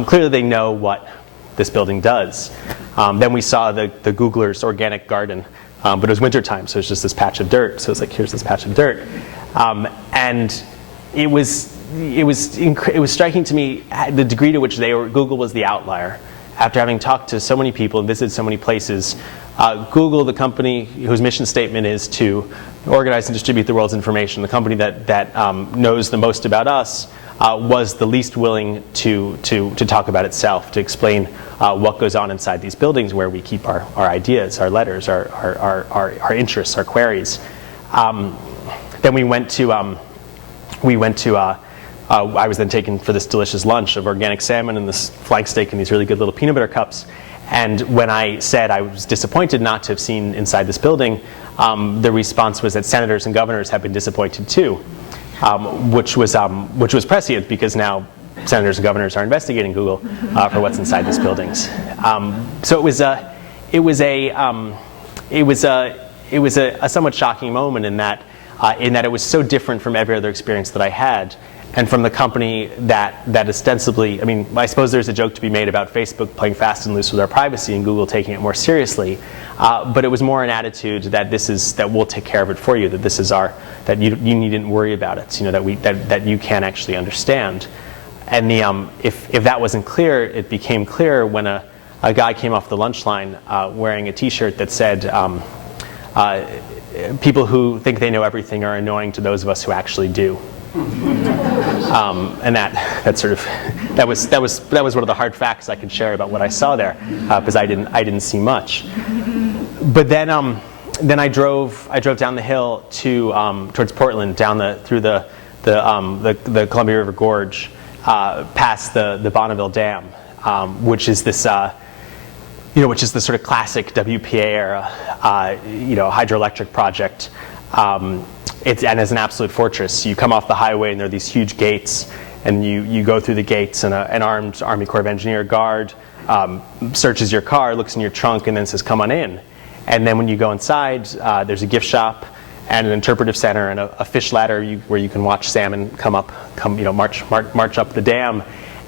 Clearly, they know what this building does. Then we saw the Googlers' organic garden, but it was wintertime, so it was just this patch of dirt. So it's like, here's this patch of dirt, and it was striking to me the degree to which Google was the outlier. After having talked to so many people and visited so many places, Google, the company whose mission statement is to organize and distribute the world's information, the company that knows the most about us, was the least willing to talk about itself, to explain what goes on inside these buildings where we keep our ideas, our letters, our interests, our queries. Then we went to I was then taken for this delicious lunch of organic salmon and this flank steak and these really good little peanut butter cups. And when I said I was disappointed not to have seen inside this building, the response was that senators and governors have been disappointed too, which was prescient because now senators and governors are investigating Google for what's inside these buildings. So it was a somewhat shocking moment in that it was so different from every other experience that I had, and from the company that ostensibly, I suppose there's a joke to be made about Facebook playing fast and loose with our privacy and Google taking it more seriously, but it was more an attitude that we'll take care of it for you, that you needn't worry about it, that you can actually understand. And if that wasn't clear, it became clear when a guy came off the lunch line wearing a T-shirt that said, "People who think they know everything are annoying to those of us who actually do." And that was one of the hard facts I could share about what I saw there, because I didn't see much. But then I drove down the hill towards Portland, through the Columbia River Gorge, past the Bonneville Dam, which is this which is the sort of classic WPA era hydroelectric project. And as an absolute fortress, you come off the highway and there are these huge gates, and you go through the gates, and an armed Army Corps of Engineer guard searches your car, looks in your trunk, and then says, "Come on in." And then when you go inside, there's a gift shop and an interpretive center and a fish ladder where you can watch salmon march up the dam,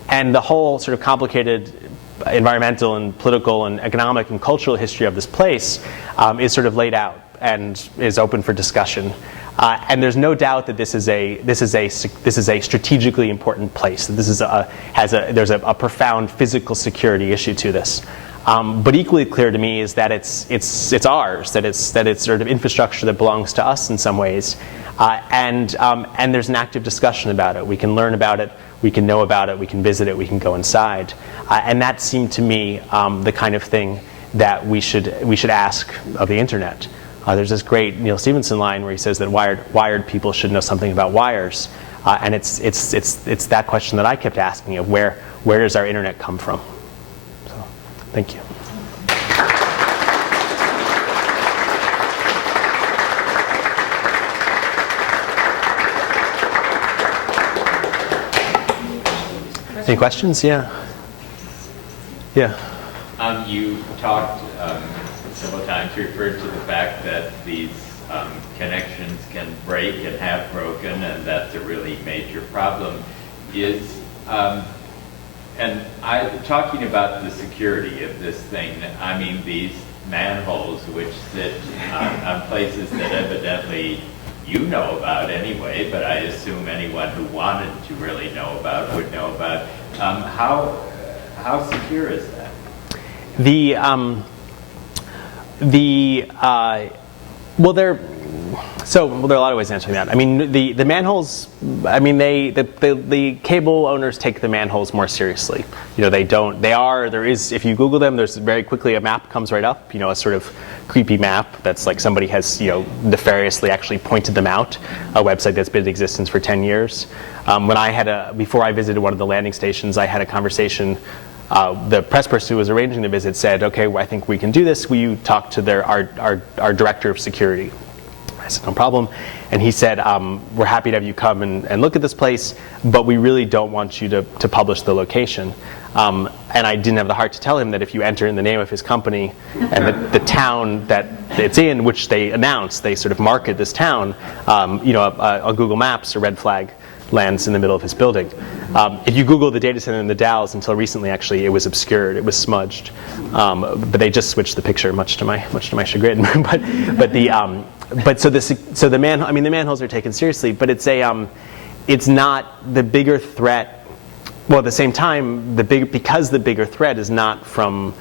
and the whole sort of complicated environmental and political and economic and cultural history of this place is sort of laid out and is open for discussion. And there's no doubt that this is a strategically important place. That this there's a profound physical security issue to this. But equally clear to me is that it's ours. That it's sort of infrastructure that belongs to us in some ways. And there's an active discussion about it. We can learn about it. We can know about it. We can visit it. We can go inside. And that seemed to me the kind of thing that we should ask of the internet. There's this great Neil Stephenson line where he says that wired people should know something about wires, and it's that question that I kept asking of where does our internet come from? So, thank you. Any questions? Yeah. Yeah. You talked several times referred to the fact that these connections can break and have broken, and that's a really major problem. And talking about the security of this thing, I mean these manholes which sit on places that evidently you know about anyway, but I assume anyone who wanted to really know about would know about. How secure is that? Well, there are a lot of ways of answering that. I mean, the manholes. I mean, the cable owners take the manholes more seriously. You know, they don't. They are. There is. If you Google them, there's very quickly a map comes right up. You know, a sort of creepy map that's like somebody has nefariously actually pointed them out. A website that's been in existence for 10 years. Before I visited one of the landing stations, I had a conversation. The press person who was arranging the visit said, "Okay, well, I think we can do this. Will you talk to our director of security?" I said, "No problem." And he said, "We're happy to have you come and look at this place, but we really don't want you to publish the location." And I didn't have the heart to tell him that if you enter in the name of his company and the town that it's in, which they announce, they sort of market this town, on Google Maps, a red flag lands in the middle of his building. If you Google the data center in the Dalles, until recently, actually, it was obscured, it was smudged, but they just switched the picture, much to my chagrin. The manholes are taken seriously, but it's not the bigger threat. Well, at the same time, because the bigger threat is not from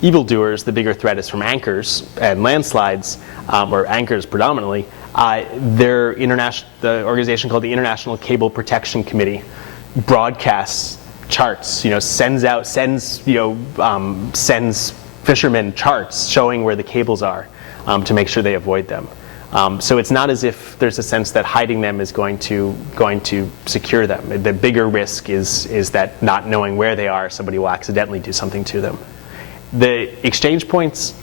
evildoers, the bigger threat is from anchors and landslides, or anchors predominantly. The organization called the International Cable Protection Committee broadcasts charts. Sends fishermen charts showing where the cables are to make sure they avoid them. So it's not as if there's a sense that hiding them is going to secure them. The bigger risk is that not knowing where they are, somebody will accidentally do something to them. The exchange points,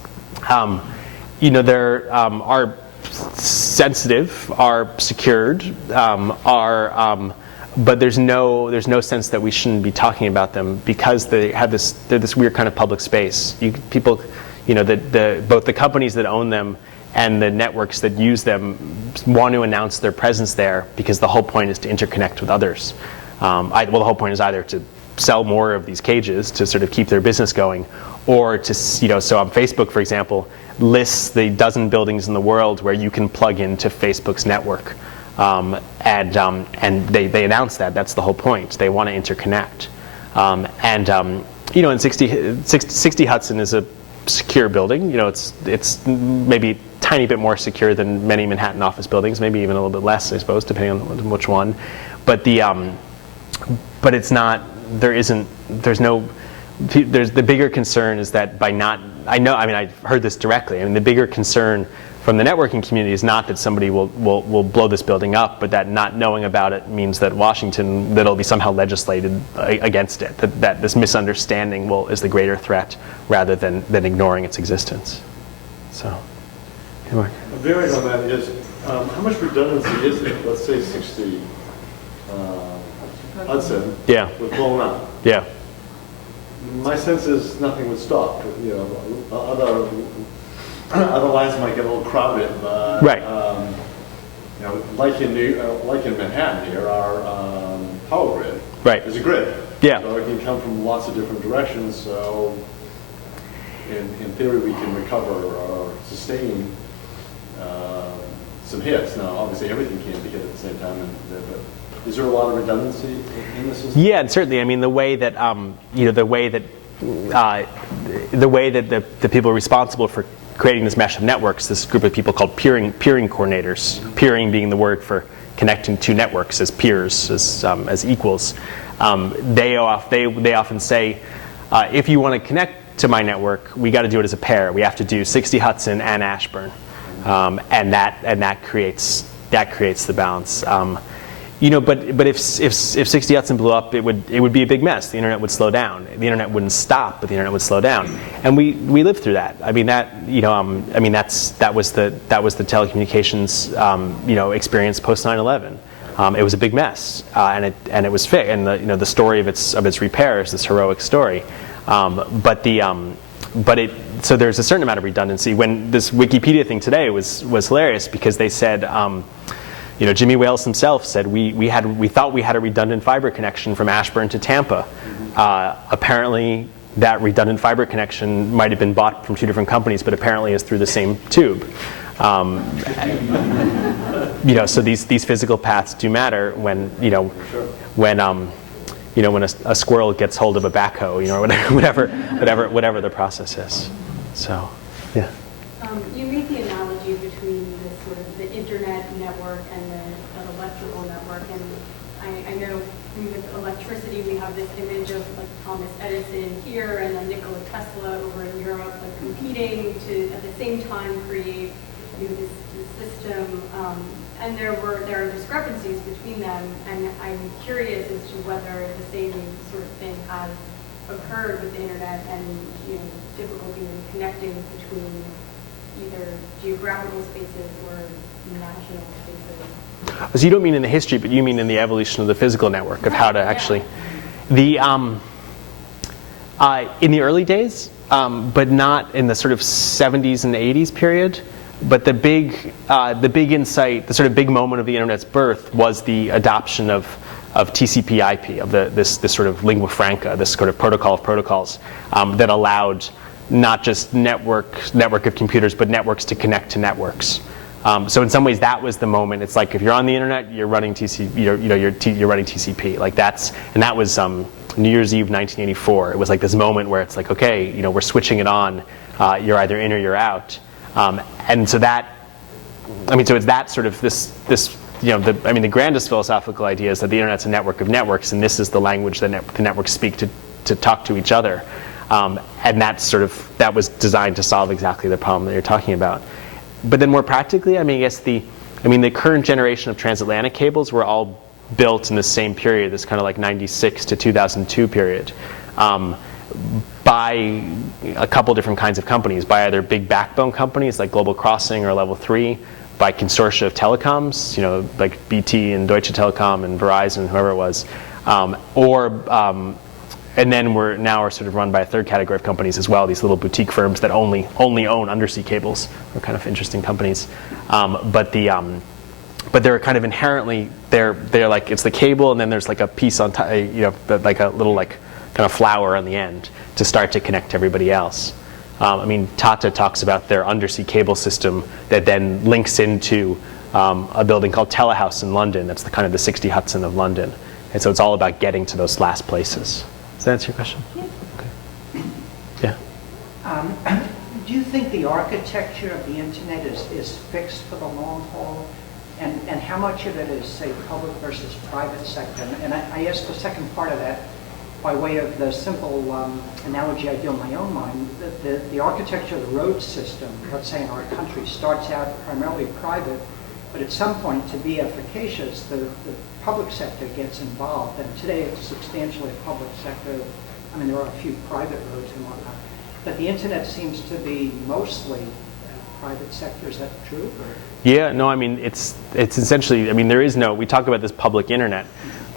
there are sensitive, are secured, but there's no sense that we shouldn't be talking about them because they're this weird kind of public space. Both the companies that own them and the networks that use them want to announce their presence there because the whole point is to interconnect with others. The whole point is either to sell more of these cages to sort of keep their business going, or to, so on Facebook, for example, lists the dozen buildings in the world where you can plug into Facebook's network. And they announce that. That's the whole point. They want to interconnect. And 60 Hudson is a secure building. It's maybe a tiny bit more secure than many Manhattan office buildings, maybe even a little bit less, I suppose, depending on which one. But it's not. There's the bigger concern is that I've heard this directly. I mean, the bigger concern from the networking community is not that somebody will blow this building up, but that not knowing about it means that that it'll be somehow legislated against it. That this misunderstanding is the greater threat rather than ignoring its existence. So, anyway. Varying on that is how much redundancy is it? Let's say 60 Hudson was blown up. Yeah. My sense is nothing would stop. Other lines might get a little crowded, but right. Like in Manhattan here, our power grid is a grid. Yeah. So it can come from lots of different directions. So in theory, we can recover or sustain some hits. Now, obviously, everything can't be hit at the same time. But is there a lot of redundancy in the system? Yeah, and certainly. I mean, the way that the people responsible for creating this mesh of networks, this group of people called peering coordinators, peering being the word for connecting two networks as peers, as equals. They often say, if you want to connect to my network, we got to do it as a pair. We have to do 60 Hudson and Ashburn, and that creates the balance. But if 60 Hudson blew up, it would be a big mess. The internet would slow down. The internet wouldn't stop, but the internet would slow down. And we lived through that. I mean that was the telecommunications experience post 9/11. It was a big mess, and it was fixed. And the story of its repair is this heroic story. But so there's a certain amount of redundancy. When this Wikipedia thing today was hilarious because they said, Jimmy Wales himself said we thought we had a redundant fiber connection from Ashburn to Tampa. Apparently, that redundant fiber connection might have been bought from two different companies, but apparently is through the same tube. So these physical paths do matter when a squirrel gets hold of a backhoe, whatever the process is. So, yeah. You made the analogy between the internet network and the electrical network, and I know with electricity we have this image of like Thomas Edison here and then Nikola Tesla over in Europe, like competing to at the same time create this system. And there are discrepancies between them, and I'm curious as to whether the same sort of thing has occurred with the internet and difficulty in connecting between either geographical spaces or national spaces. So you don't mean in the history, but you mean in the evolution of the physical network of how to actually, in the early days, but not in the sort of 70s and 80s period. But the big insight, the sort of big moment of the internet's birth was the adoption of TCP/IP, of this sort of lingua franca, this sort of protocol of protocols that allowed not just network of computers, but networks to connect to networks. So in some ways, that was the moment. It's like if you're on the internet, you're running TCP. You're running TCP. Like that was New Year's Eve, 1984. It was like this moment where it's like, okay, we're switching it on. You're either in or you're out. And so so it's that sort of the grandest philosophical idea is that the internet's a network of networks, and this is the language that the networks speak to talk to each other. And that was designed to solve exactly the problem that you're talking about. But then more practically, I guess the current generation of transatlantic cables were all built in the same period, this kind of like 96 to 2002 period. By a couple different kinds of companies, by either big backbone companies like Global Crossing or Level 3, by consortia of telecoms, like BT and Deutsche Telekom and Verizon, whoever it was, and then we're sort of run by a third category of companies as well, these little boutique firms that only own undersea cables. They're kind of interesting companies, but they're kind of inherently they're like it's the cable, and then there's like a piece on top, like a little like kind of flower on the end to start to connect to everybody else. Tata talks about their undersea cable system that then links into a building called Telehouse in London. That's the 60 Hudson of London. And so it's all about getting to those last places. Does that answer your question? Yeah. Okay. Yeah. Do you think the architecture of the internet is fixed for the long haul? And how much of it is, say, public versus private sector? And I ask the second part of that by way of the simple analogy I do in my own mind. The architecture of the road system, let's say in our country, starts out primarily private, but at some point, to be efficacious, the public sector gets involved. And today it's substantially public sector. There are a few private roads and whatnot. But the internet seems to be mostly private sector. Is that true? Or? Yeah, no, it's essentially, there is no, we talk about this public internet,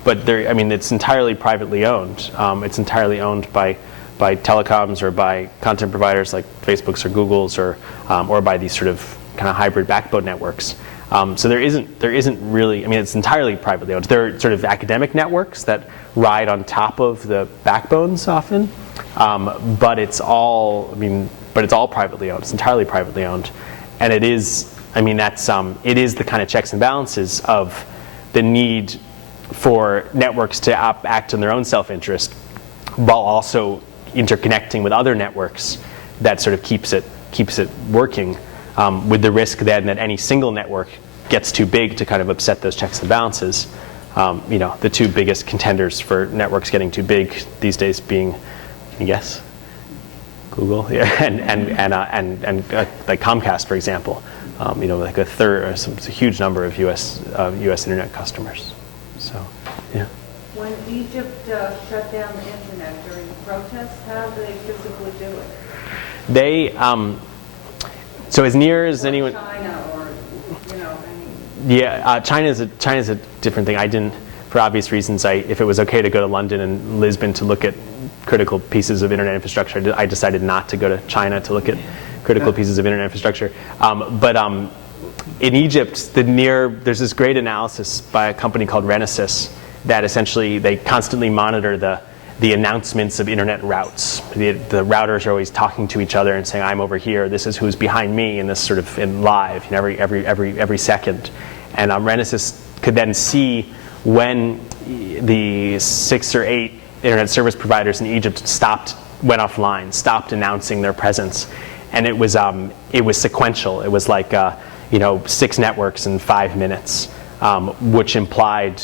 but it's entirely privately owned. It's entirely owned by telecoms or by content providers like Facebook's or Google's or by these sort of kind of hybrid backbone networks. So there isn't really, it's entirely privately owned. There are sort of academic networks that ride on top of the backbones often, but it's all privately owned. It's entirely privately owned, and it is. It is the kind of checks and balances of the need for networks to act in their own self-interest while also interconnecting with other networks that sort of keeps it working, with the risk then that any single network gets too big to kind of upset those checks and balances. The two biggest contenders for networks getting too big these days being, I guess, Google, yeah, and like Comcast, for example. Like a third, or a huge number of U.S. internet customers. So, yeah. When Egypt shut down the internet during the protests, how did they physically do it? They, so as near as anyone. China, or Yeah, China's a different thing. for obvious reasons, if it was okay to go to London and Lisbon to look at critical pieces of internet infrastructure, I decided not to go to China to look at critical pieces of internet infrastructure. But in Egypt, there's this great analysis by a company called Renesas that essentially they constantly monitor the announcements of internet routes. The routers are always talking to each other and saying, "I'm over here. This is who's behind me," and this sort of in live, every second. And Renesas could then see when the 6 or 8 internet service providers in Egypt went offline, stopped announcing their presence, and it was sequential. It was like 6 networks in 5 minutes, which implied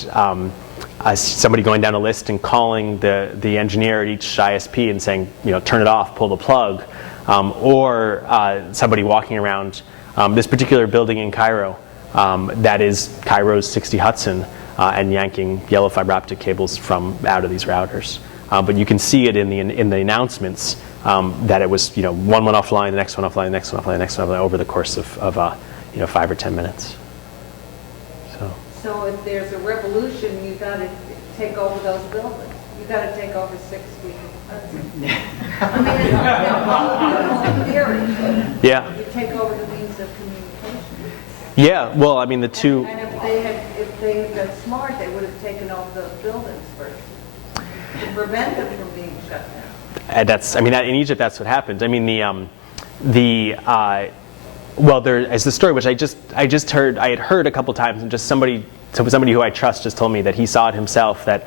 somebody going down a list and calling the engineer at each ISP and saying, turn it off, pull the plug, or somebody walking around this particular building in Cairo that is Cairo's 60 Hudson and yanking yellow fiber optic cables from out of these routers. But you can see it in the announcements that it was one went offline, the next one offline, the next one offline, the next one offline over the course of 5 or 10 minutes. So if there's a revolution, you got to take over those buildings. You got to take over 60. I mean, it's in theory. Yeah. You take over the means of communication. Yeah. Well, I mean, the two. And if they had been smart, they would have taken over those buildings first to prevent them from being shut down. In Egypt, that's what happened. I mean, there's the story which I had heard a couple times, and just somebody who I trust just told me that he saw it himself, that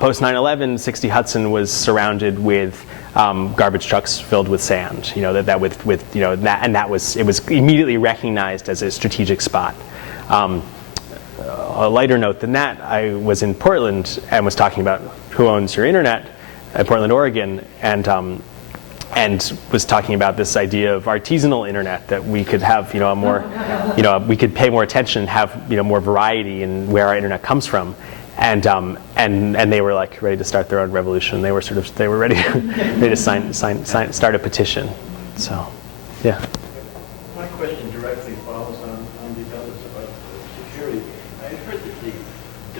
post 9/11, 60 Hudson was surrounded with garbage trucks filled with sand. It was immediately recognized as a strategic spot. A lighter note than that, I was in Portland and was talking about who owns your internet at Portland, Oregon, and was talking about this idea of artisanal internet, that we could have we could pay more attention, have more variety in where our internet comes from, and they were like ready to start their own revolution. They were ready to start a petition. So, yeah. My question directly follows on the others about security. I heard that the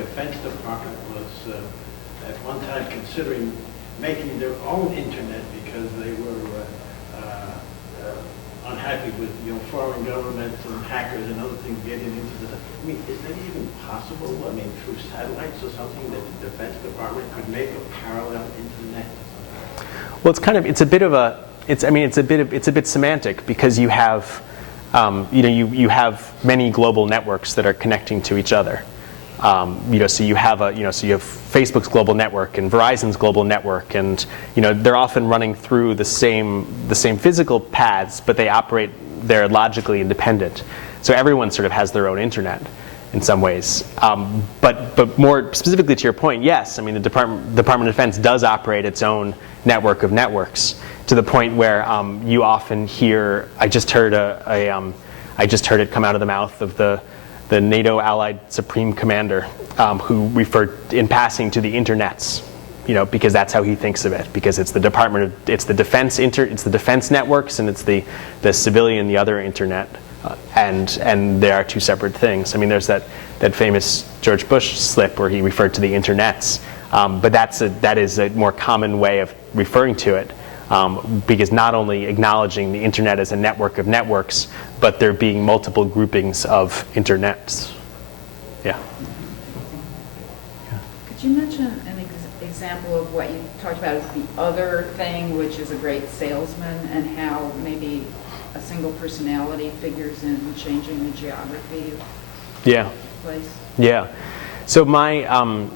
Defense Department was at one time considering making their own internet because they were unhappy with foreign governments and hackers and other things getting into the. I mean, is that even possible? I mean, through satellites or something, that the Defense Department could make a parallel internet? Well, it's a bit semantic, because you have you have many global networks that are connecting to each other. So you have Facebook's global network and Verizon's global network, and they're often running through the same physical paths, but they're logically independent. So everyone sort of has their own internet in some ways. But more specifically to your point, yes, I mean the Department of Defense does operate its own network of networks, to the point where you often hear. I just heard it come out of the mouth of the NATO Allied Supreme Commander, who referred in passing to the internets, because that's how he thinks of it. Because it's the defense networks, and it's the civilian, the other internet, and they are two separate things. I mean, there's that famous George Bush slip where he referred to the internets, but that is a more common way of referring to it. Because not only acknowledging the internet as a network of networks, but there being multiple groupings of internets. Yeah. Could you mention an example of what you talked about as the other thing, which is a great salesman, and how maybe a single personality figures in changing the geography of the place? Yeah. So there are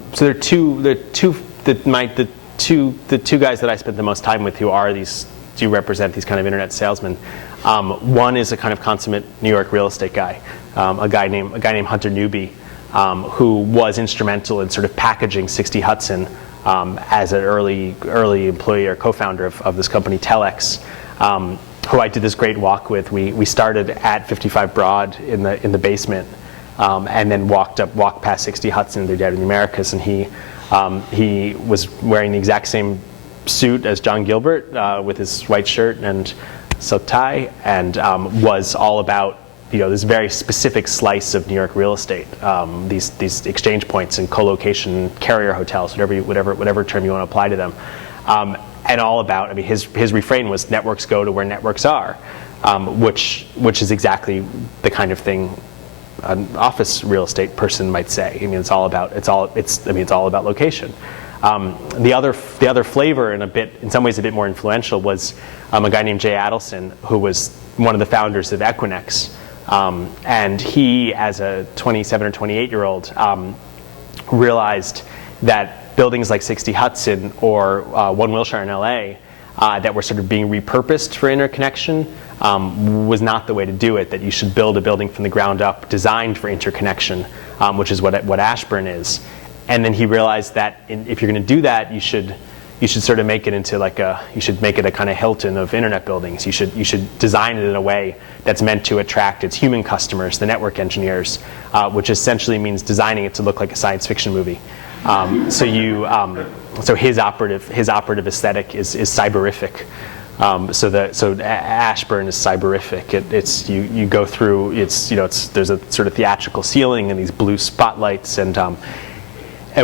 the two guys that I spent the most time with who do represent these kind of internet salesmen. One is a kind of consummate New York real estate guy, a guy named Hunter Newby, who was instrumental in sort of packaging 60 Hudson as an early employee or co-founder of this company Telex, who I did this great walk with. We started at 55 Broad in the basement, and then walked past 60 Hudson, their dad in the Americas, and he was wearing the exact same suit as John Gilbert, with his white shirt and silk tie, and was all about this very specific slice of New York real estate, these exchange points and co-location carrier hotels, whatever term you want to apply to them, and all about. I mean, his refrain was "networks go to where networks are," which is exactly the kind of thing an office real estate person might say. I mean, it's all about location. The other flavor, and in some ways a bit more influential, was a guy named Jay Adelson, who was one of the founders of Equinix, and he, as a 27 or 28-year-old, realized that buildings like 60 Hudson or One Wilshire in LA that were sort of being repurposed for interconnection was not the way to do it, that you should build a building from the ground up designed for interconnection, which is what Ashburn is. And then he realized that if you're going to do that, you should sort of make it into a kind of Hilton of internet buildings. You should design it in a way that's meant to attract its human customers, the network engineers, which essentially means designing it to look like a science fiction movie. So his operative aesthetic is cyberific. So Ashburn is cyberific. You go through. There's a sort of theatrical ceiling and these blue spotlights, and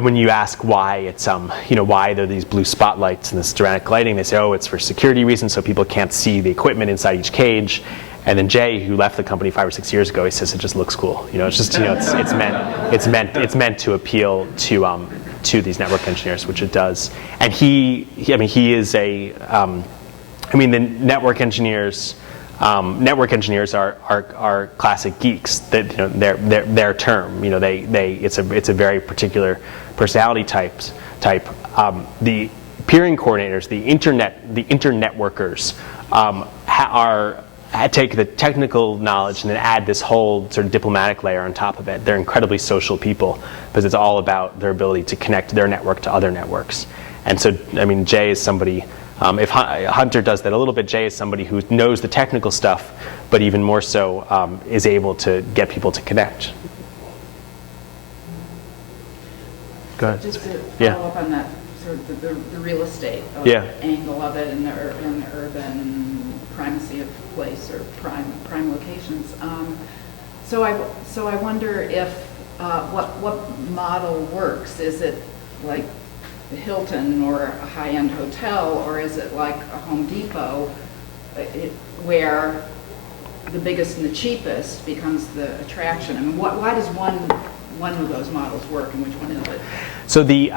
when you ask why it's why there are these blue spotlights and this ceramic lighting, they say, oh, it's for security reasons, so people can't see the equipment inside each cage. And then Jay, who left the company 5 or 6 years ago, he says it just looks cool. It's just it's meant to appeal to these network engineers, which it does. And he is the network engineers. Network engineers are classic geeks. That their term. It's a very particular personality type. The peering coordinators, the internetworkers, take the technical knowledge and then add this whole sort of diplomatic layer on top of it. They're incredibly social people because it's all about their ability to connect their network to other networks. And so, Jay is somebody. If Hunter does that a little bit, Jay is somebody who knows the technical stuff, but even more so is able to get people to connect. Go ahead. Just to follow up on that, sort of the real estate angle of it and the urban primacy of place or prime locations. So I wonder if what model works. Is it like the Hilton or a high-end hotel, or is it like a Home Depot where the biggest and the cheapest becomes the attraction? I mean, why does one of those models work and which one isn't? So they're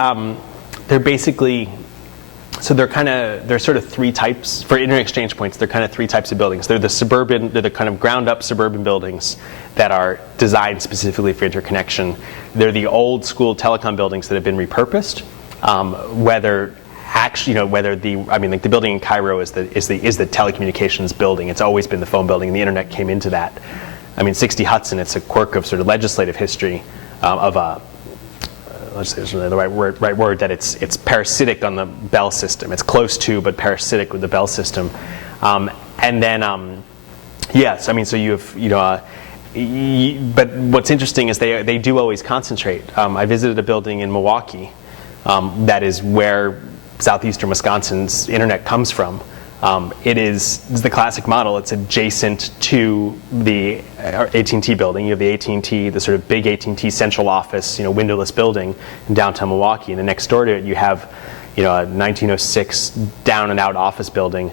sort of three types for internet exchange points. They're kind of three types of buildings. They're the kind of ground up suburban buildings that are designed specifically for interconnection. They're the old school telecom buildings that have been repurposed. Whether the building in Cairo is the telecommunications building. It's always been the phone building, and the internet came into that. 60 Hudson, it's a quirk of sort of legislative history let's say the right word, that it's parasitic on the Bell system. It's close to, but parasitic with the Bell system. But what's interesting is they do always concentrate. I visited a building in Milwaukee that is where southeastern Wisconsin's internet comes from. It's the classic model. It's adjacent to the AT&T building. You have the AT&T, the sort of big AT&T central office, windowless building in downtown Milwaukee. And then next door to it, you have, a 1906 down and out office building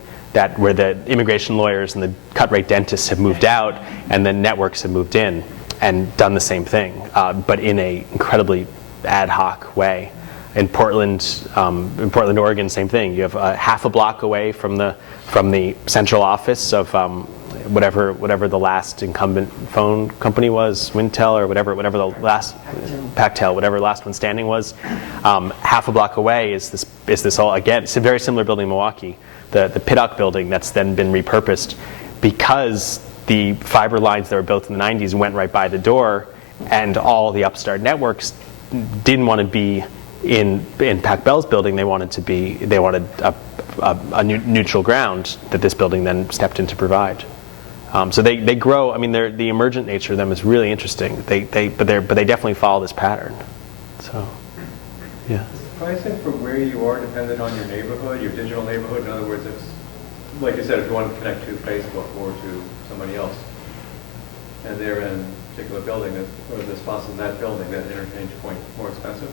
where the immigration lawyers and the cut-rate dentists have moved out, and the networks have moved in and done the same thing, but in a incredibly ad hoc way. In Portland, Oregon, same thing. You have half a block away from the central office of whatever the last incumbent phone company was, Wintel or whatever the last Pactel, whatever the last one standing was. Half a block away is this all, again, it's a very similar building in Milwaukee, the Pittock building that's then been repurposed because the fiber lines that were built in the 90s went right by the door, and all the upstart networks didn't want to be in Pac Bell's building. They wanted a neutral ground that this building then stepped in to provide. So they grow. The emergent nature of them is really interesting. But they definitely follow this pattern. So, yeah. Is pricing for where you are dependent on your neighborhood, your digital neighborhood? In other words, it's like you said, if you want to connect to Facebook or to somebody else, and they're in a particular building, or the spots in that building, that interchange point more expensive?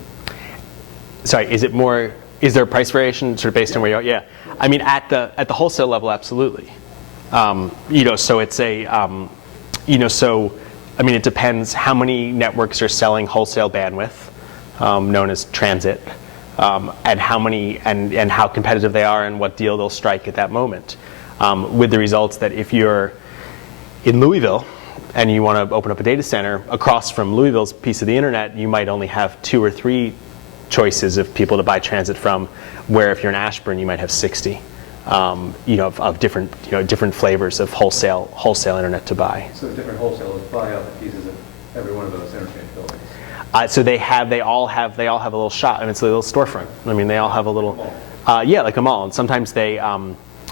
Sorry, is there a price variation sort of based on where you are? Yeah. I mean, at the wholesale level, absolutely. So it's I mean, it depends how many networks are selling wholesale bandwidth, known as transit, and how many and how competitive they are and what deal they'll strike at that moment. With the results that if you're in Louisville and you want to open up a data center across from Louisville's piece of the internet, you might only have 2 or 3 choices of people to buy transit from, where if you're in Ashburn, you might have 60. Of different flavors of wholesale internet to buy. So the different wholesalers buy out the pieces of every one of those interchange buildings. So they all have a little shop. I mean, it's a little storefront. I mean, they all have a little, like a mall. And sometimes they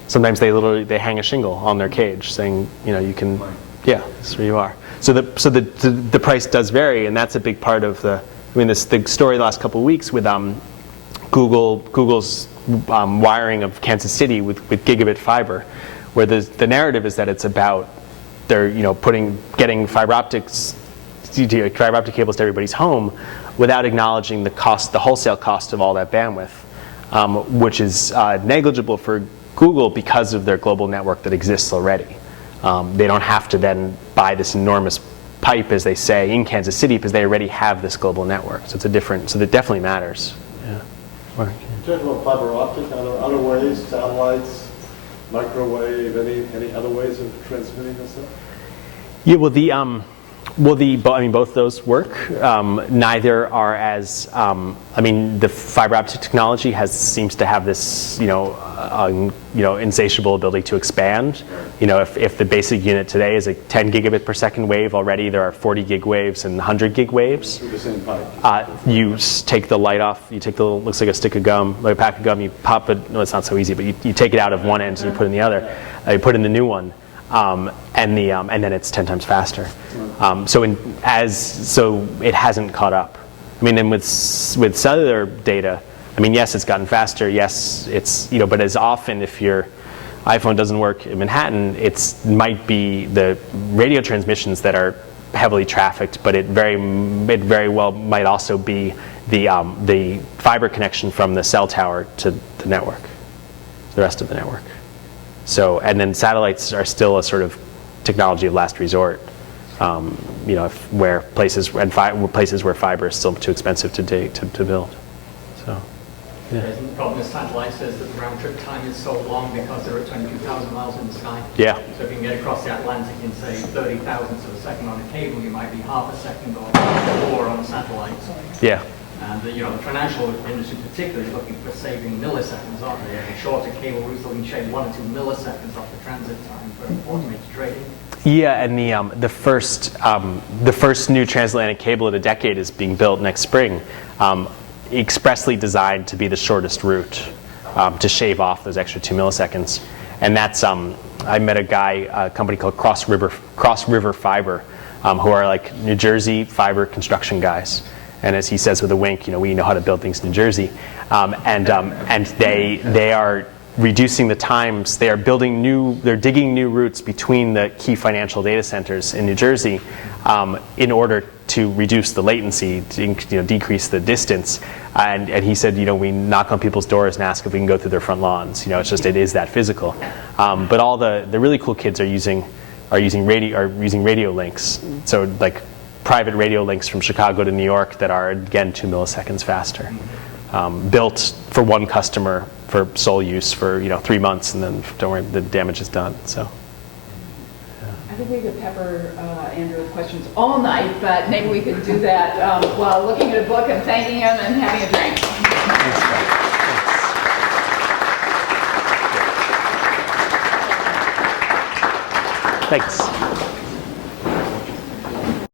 literally hang a shingle on their cage saying, you can, that's where you are. So the price does vary, and that's a big part of the story the last couple of weeks with Google's wiring of Kansas City with gigabit fiber, where the narrative is that it's about they're getting fiber optic cables to everybody's home without acknowledging the wholesale cost of all that bandwidth, which is negligible for Google because of their global network that exists already. They don't have to then buy this enormous pipe, as they say, in Kansas City because they already have this global network. So so that definitely matters. Yeah. You talk about fiber optic, are there other ways, satellites, microwave, any other ways of transmitting this stuff? Yeah, both those work. Neither are as, the fiber optic technology seems to have this, insatiable ability to expand. If the basic unit today is a 10 gigabit per second wave, already there are 40 gig waves and 100 gig waves. Through the same pipe. You take the light off, you take looks like a stick of gum, like a pack of gum, you pop it, no, it's not so easy, but you take it out of one end and you put it in the other. You put in the new one. And then it's 10 times faster. So it hasn't caught up. I mean, and with cellular data, yes, it's gotten faster. Yes, it's but as often if your iPhone doesn't work in Manhattan, it might be the radio transmissions that are heavily trafficked, but it very well might also be the fiber connection from the cell tower to the network, the rest of the network. So, and then satellites are still a sort of technology of last resort, where places where fiber is still too expensive to build. So, yeah. The problem with satellites is that the round trip time is so long because they're at 22,000 miles in the sky. Yeah. So if you can get across the Atlantic in say 30 thousandths of a second on a cable, you might be half a second or more on a satellite. Yeah. And the financial industry particularly is looking for saving milliseconds, aren't they? And shorter cable routes looking to shave 1 or 2 milliseconds off the transit time for automated trading. Yeah, and the first new transatlantic cable in a decade is being built next spring, expressly designed to be the shortest route, to shave off those extra 2 milliseconds. And that's I met a company called Cross River Fiber, who are like New Jersey fiber construction guys. And as he says with a wink, we know how to build things in New Jersey, and they are reducing the times. They're digging new routes between the key financial data centers in New Jersey, in order to reduce the latency, to decrease the distance. And he said, we knock on people's doors and ask if we can go through their front lawns. It is that physical. But all the really cool kids are using radio links. So like private radio links from Chicago to New York that are, again, 2 milliseconds faster. Built for one customer for sole use for 3 months, and then don't worry, the damage is done. So. I think we could pepper Andrew with questions all night, but maybe we could do that while looking at a book and thanking him and having a drink. Thanks.